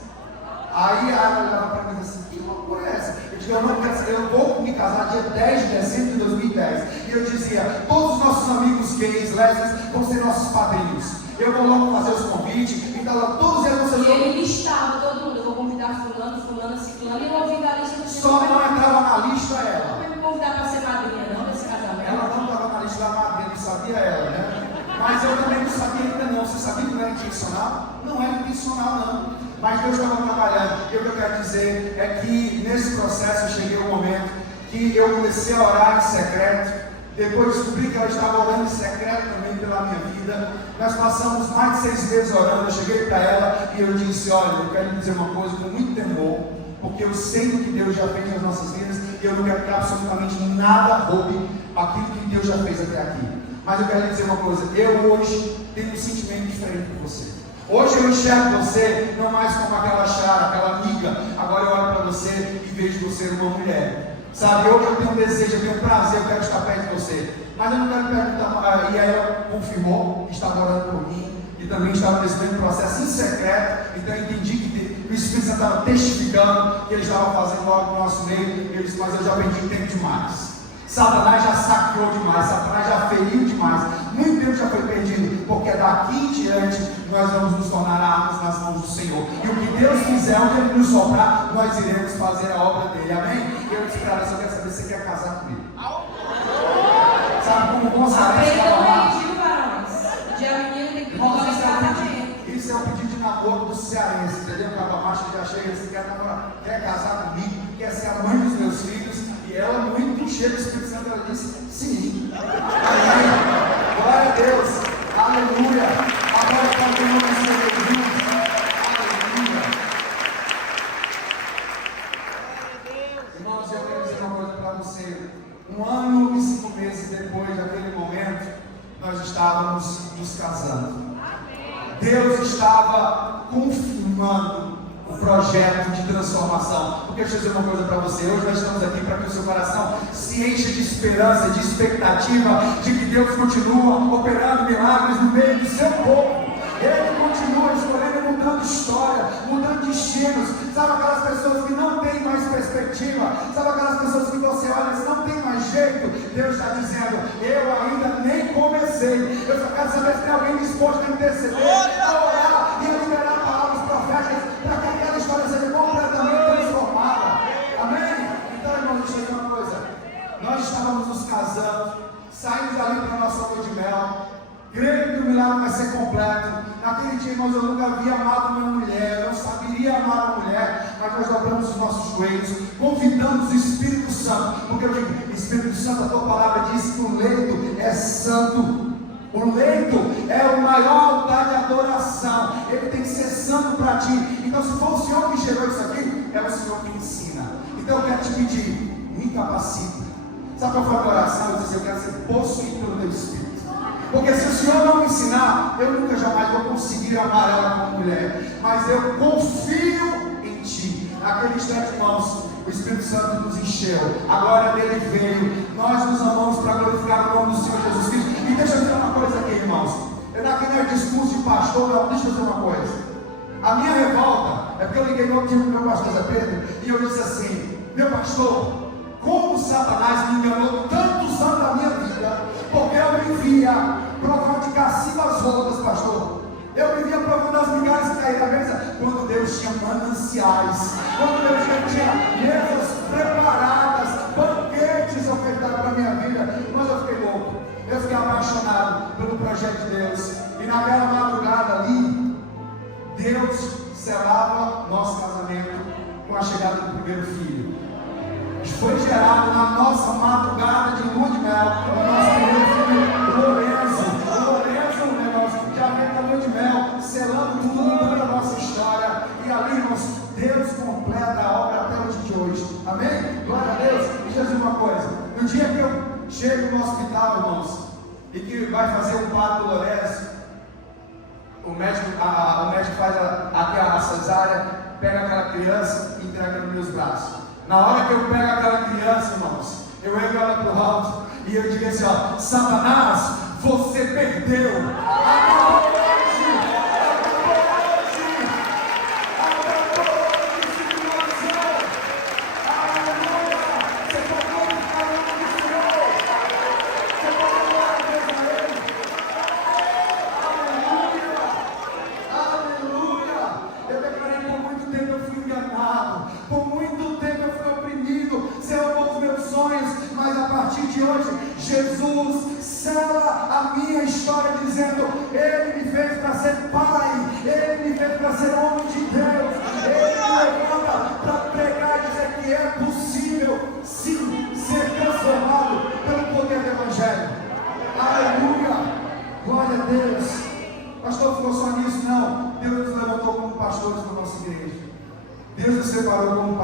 Aí ela olhava para mim e disse assim: que loucura é essa? Eu dizia: eu não quero saber, eu vou me casar dia 10 de dezembro de 2010. E eu dizia: todos os nossos amigos gays, lésbicas, vão ser nossos padrinhos. Eu vou logo fazer os convites, então todos eles vão ser. E ele listava todo mundo: eu vou convidar fulano, fulana, ciclano, e eu vou ouvir da lista. Só não entrava na lista ela. Não vai me convidar para ser madrinha não desse casamento. Ela não estava na lista da madrinha, não sabia ela, né? Mas eu também não sabia ainda não. Você sabia que não era intencional? Não era intencional não. Mas Deus estava trabalhando. E o que eu quero dizer é que nesse processo eu cheguei ao momento que eu comecei a orar em secreto. Depois descobri que ela estava orando em secreto também pela minha vida. Nós passamos mais de 6 meses orando. Eu cheguei para ela e eu disse: olha, eu quero lhe dizer uma coisa com muito temor, porque eu sei o que Deus já fez nas nossas vidas e eu não quero que absolutamente nada roube aquilo que Deus já fez até aqui. Mas eu quero lhe dizer uma coisa: eu hoje tenho um sentimento diferente por você. Hoje eu enxergo você não mais como aquela Chara, aquela amiga. Agora eu olho para você e vejo você uma mulher. Sabe, hoje eu tenho um desejo, eu tenho um prazer, eu quero estar perto de você. Mas eu não quero perguntar. E aí ela confirmou que estava orando por mim e também estava nesse mesmo processo em secreto. Então eu entendi que o Espírito Santo estava testificando que ele estava fazendo algo no nosso meio. E eu disse: mas eu já perdi tempo demais. Satanás já saqueou demais, Satanás já feriu demais. Muito tempo já foi perdido, porque daqui em diante nós vamos nos tornar armas nas mãos do Senhor. E o que Deus fizer, onde Ele nos soprar, nós iremos fazer a obra dele. Amém? E eu disse para ela: eu quero saber se você quer casar comigo. Sabe como Gonçalves estava lá? Isso é o pedido de namoro do cearense, entendeu? O cabo macho já chega, você quer namorar, quer casar comigo, quer ser a mãe dos meus filhos. E ela, muito cheia do Espírito Santo, ela disse: sim. Amém. Glória a Deus. Aleluia. Agora continuamos a ser juntos. Aleluia. Irmãos, eu quero dizer uma coisa para você. 1 ano e 5 meses depois daquele momento, nós estávamos nos casando. Deus estava confirmando o projeto de transformação. Porque deixa eu dizer uma coisa para você: hoje nós estamos aqui para que o seu coração se encha de esperança, de expectativa de que Deus continua operando milagres no meio do seu povo. Ele continua escolhendo, mudando história, mudando destinos. Sabe aquelas pessoas que não têm mais perspectiva? Sabe aquelas pessoas que você olha e não tem mais jeito? Deus está dizendo: eu ainda nem comecei. Eu só quero saber se tem alguém disposto a interceder, a orar e a liberar palavras proféticas para que aquela história seja completamente transformada. Amém? Então, irmãos, deixa eu dizer uma coisa. Nós estávamos nos casando, saímos dali para a nossa lua de mel, crendo que o milagre vai ser completo. Naquele dia, irmãos, eu nunca havia amado uma mulher, eu não saberia amar uma mulher, mas nós dobramos os nossos joelhos, convidamos o Espírito Santo, porque eu digo: Espírito Santo, a tua palavra diz que o leito é santo. O leito é o maior altar de adoração, ele tem que ser santo para ti. Então, se for o Senhor que gerou isso aqui, é o Senhor que ensina. Então eu quero te pedir: me capacita. Sabe qual foi a minha oração? Eu disse: eu quero ser possuído pelo teu Espírito. Porque se o Senhor não me ensinar, eu nunca jamais vou conseguir amar ela como mulher. Mas eu confio em ti. Naquele instante, irmãos, o Espírito Santo nos encheu, a glória dele veio, nós nos amamos para glorificar o nome do Senhor Jesus Cristo. E deixa eu dizer uma coisa aqui, irmãos. Aqui não é discurso de pastor, não. Deixa eu dizer uma coisa. A minha revolta é porque eu liguei no time do meu pastor Zé Pedro e eu disse assim: meu pastor, como Satanás me enganou tantos anos da minha vida, porque eu me via provando de cacifas rodas, pastor. Eu me via provando as migalhas que caíram da mesa, quando Deus tinha mananciais, quando Deus já tinha mesas preparadas, banquetes ofertados para a minha vida. Mas eu fiquei louco, eu fiquei apaixonado pelo projeto de Deus. E naquela madrugada ali, Deus selava nosso casamento com a chegada do primeiro filho. Foi gerado na nossa madrugada de lua de mel, o nosso primeiro filho, Lourenço. Lourenço, irmãos, já veio na lua de mel, selando tudo, mudando a nossa história. E ali, irmãos, Deus completa a obra até o dia de hoje. Amém? Glória a Deus. Deixa eu dizer uma coisa: no dia que eu chego no hospital, irmãos, e que vai fazer um parto do Lourenço, o médico faz a cesárea, pega aquela criança e entrega nos meus braços. Na hora que eu pego aquela criança, irmãos, eu ergo ela para o alto e eu digo assim: ó, Satanás, você perdeu. Acabou hoje, situação. Aleluia. Você pode glorificar o nome do Senhor. Você pode glorificar a Deus a Ele. Aleluia. Aleluia. Eu declarei: por muito tempo eu fui enganado, por muito tempo eu fui oprimido, selou os meus sonhos, mas a partir de hoje, Jesus sela a minha história, dizendo: Ele me fez para ser pai, Ele me fez para ser homem de Deus, Ele me levanta para pregar e dizer que é possível sim ser transformado pelo poder do Evangelho.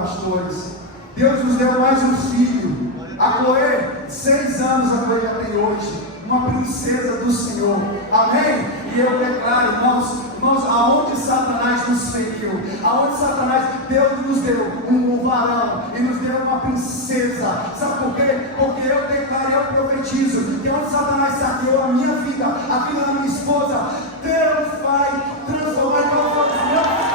pastores. Deus nos deu mais um filho. A Chloe, 6 anos a Chloe já tem hoje. Uma princesa do Senhor. Amém? E eu declaro, irmãos, aonde Satanás nos feriu, aonde Satanás, Deus nos deu um varão e nos deu uma princesa. Sabe por quê? Porque eu declaro, eu profetizo que onde Satanás saqueou a minha vida, a vida da minha esposa, Deus vai transformar em favor dos meus filhos.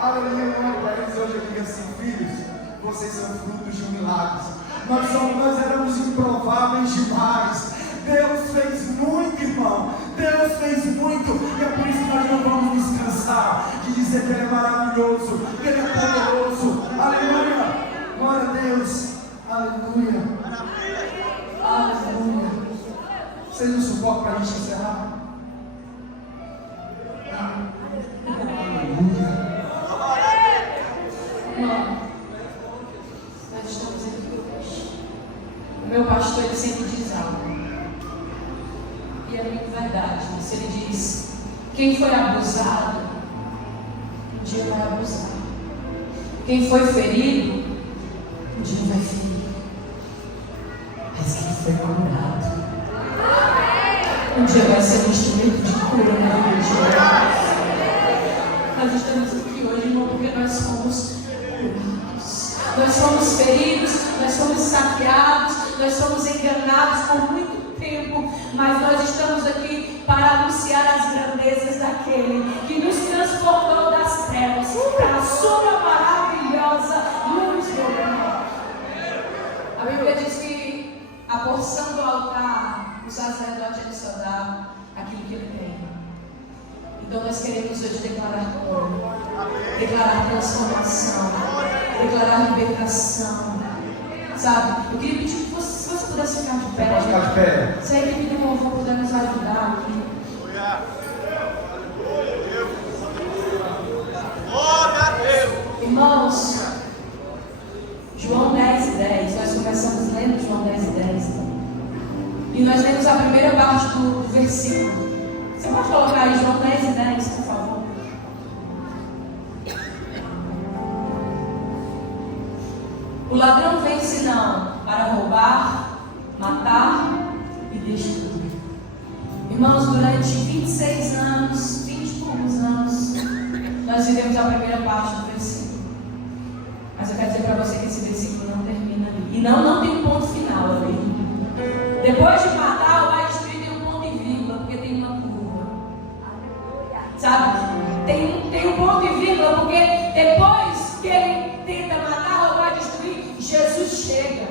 Aleluia, glória a Deus. Hoje eu digo assim: filhos, vocês são frutos de um milagre. Nós éramos improváveis demais. Deus fez muito, irmão. Deus fez muito. E é por isso que nós não vamos nos cansar de dizer que Ele é maravilhoso, que Ele é poderoso. Aleluia, glória a Deus. Aleluia, aleluia. Vocês não suportam para a gente encerrar? Aleluia. Irmão, nós estamos aqui hoje. O meu pastor, ele sempre diz algo. E é muito verdade. Se ele diz: quem foi abusado, um dia vai abusar. Quem foi ferido, um dia vai ferir. Mas quem foi curado, um dia vai ser um instrumento de cura na vida de Deus. Nós estamos aqui hoje, irmão, porque nós somos curados. Nós fomos feridos, nós fomos saqueados, nós fomos enganados por muito tempo, mas nós estamos aqui para anunciar as grandezas daquele que nos transformou das trevas para a sua maravilhosa luz, meu irmão. A Bíblia diz que a porção do altar, o sacerdote, ele só dá aquilo que ele tem. Então nós queremos hoje declarar cura, declarar transformação, declarar libertação. Sabe? Eu queria pedir que se você pudesse ficar de pé. Pode ficar de pé. Se a equipe do louvor puder nos ajudar aqui. Irmãos, João 10:10. Nós começamos lendo João 10:10. E nós lemos a primeira parte do versículo. Você pode colocar aí João 10:10, por favor? O ladrão vem senão para roubar, matar e destruir. Irmãos, durante 26 anos, 20 e poucos anos, nós vivemos a primeira parte do versículo. Mas eu quero dizer para você que esse versículo não termina ali. E não tem um ponto final ali. Depois de matar, vai destruir, tem um ponto e vírgula, porque tem uma curva. Sabe? Tem um ponto e vírgula, porque depois que ele tenta matar ou vai destruir, Jesus chega.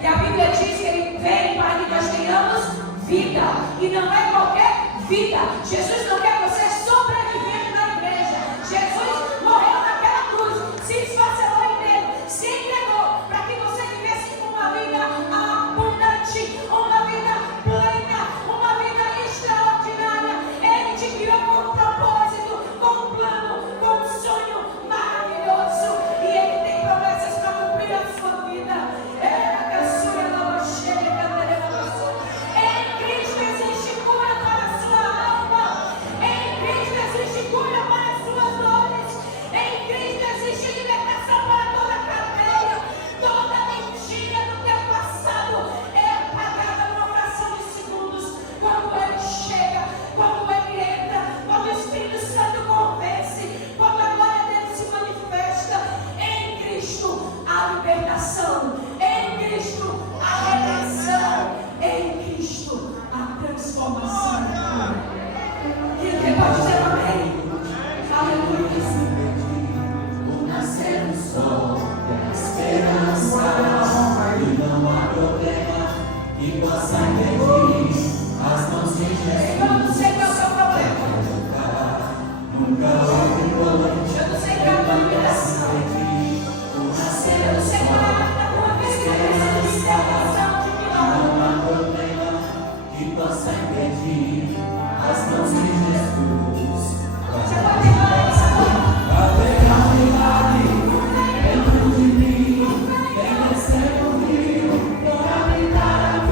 E a Bíblia diz que ele vem para que nós tenhamos vida. E não é qualquer vida. Jesus não quer você sobrevivendo na igreja. Jesus morreu naquela cruz, se esfacelou inteiro, se entregou para que você vivesse uma vida abundante, uma vida plena, uma vida extraordinária. Ele te criou com um propósito, com um plano, com um sonho maravilhoso. E Ele tem promessas para cumprir a sua vida. Em Cristo existe cura para a sua alma. Em Cristo existe cura para as suas dores. Em Cristo existe libertação para toda cadeia. Toda mentira do teu passado é apagada numa fração de segundos. Quando Ele chega, quando Ele entra, quando o Espírito Santo convence, quando a glória dele se manifesta. Em Cristo há libertação. Em Cristo há redenção. Em Cristo há transformação. Quem pode dizer amém? Aleluia. O nascer do sol, a esperança, e não há problema que possa impedir as mãos de Jesus. Eu não sei qual é o seu problema. Nunca houve noite. Eu não sei qual é a tua limitação. O nascer Eu não do sei qual sol, é a tua vida de libertação de pior. não há problema que possa impedir as mãos de Jesus. Você pode falar essa coisa? Haverá um milagre dentro de mim, vem descer o rio, para me dar a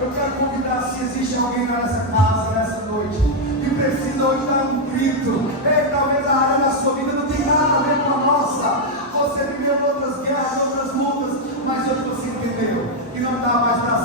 Eu quero convidar, se existe alguém nessa casa, nessa noite, que precisa hoje dar um grito. Ei, talvez a área da sua vida não tem nada a ver com a nossa. Você viveu outras guerras, outras lutas, mas hoje você entendeu que não dá mais para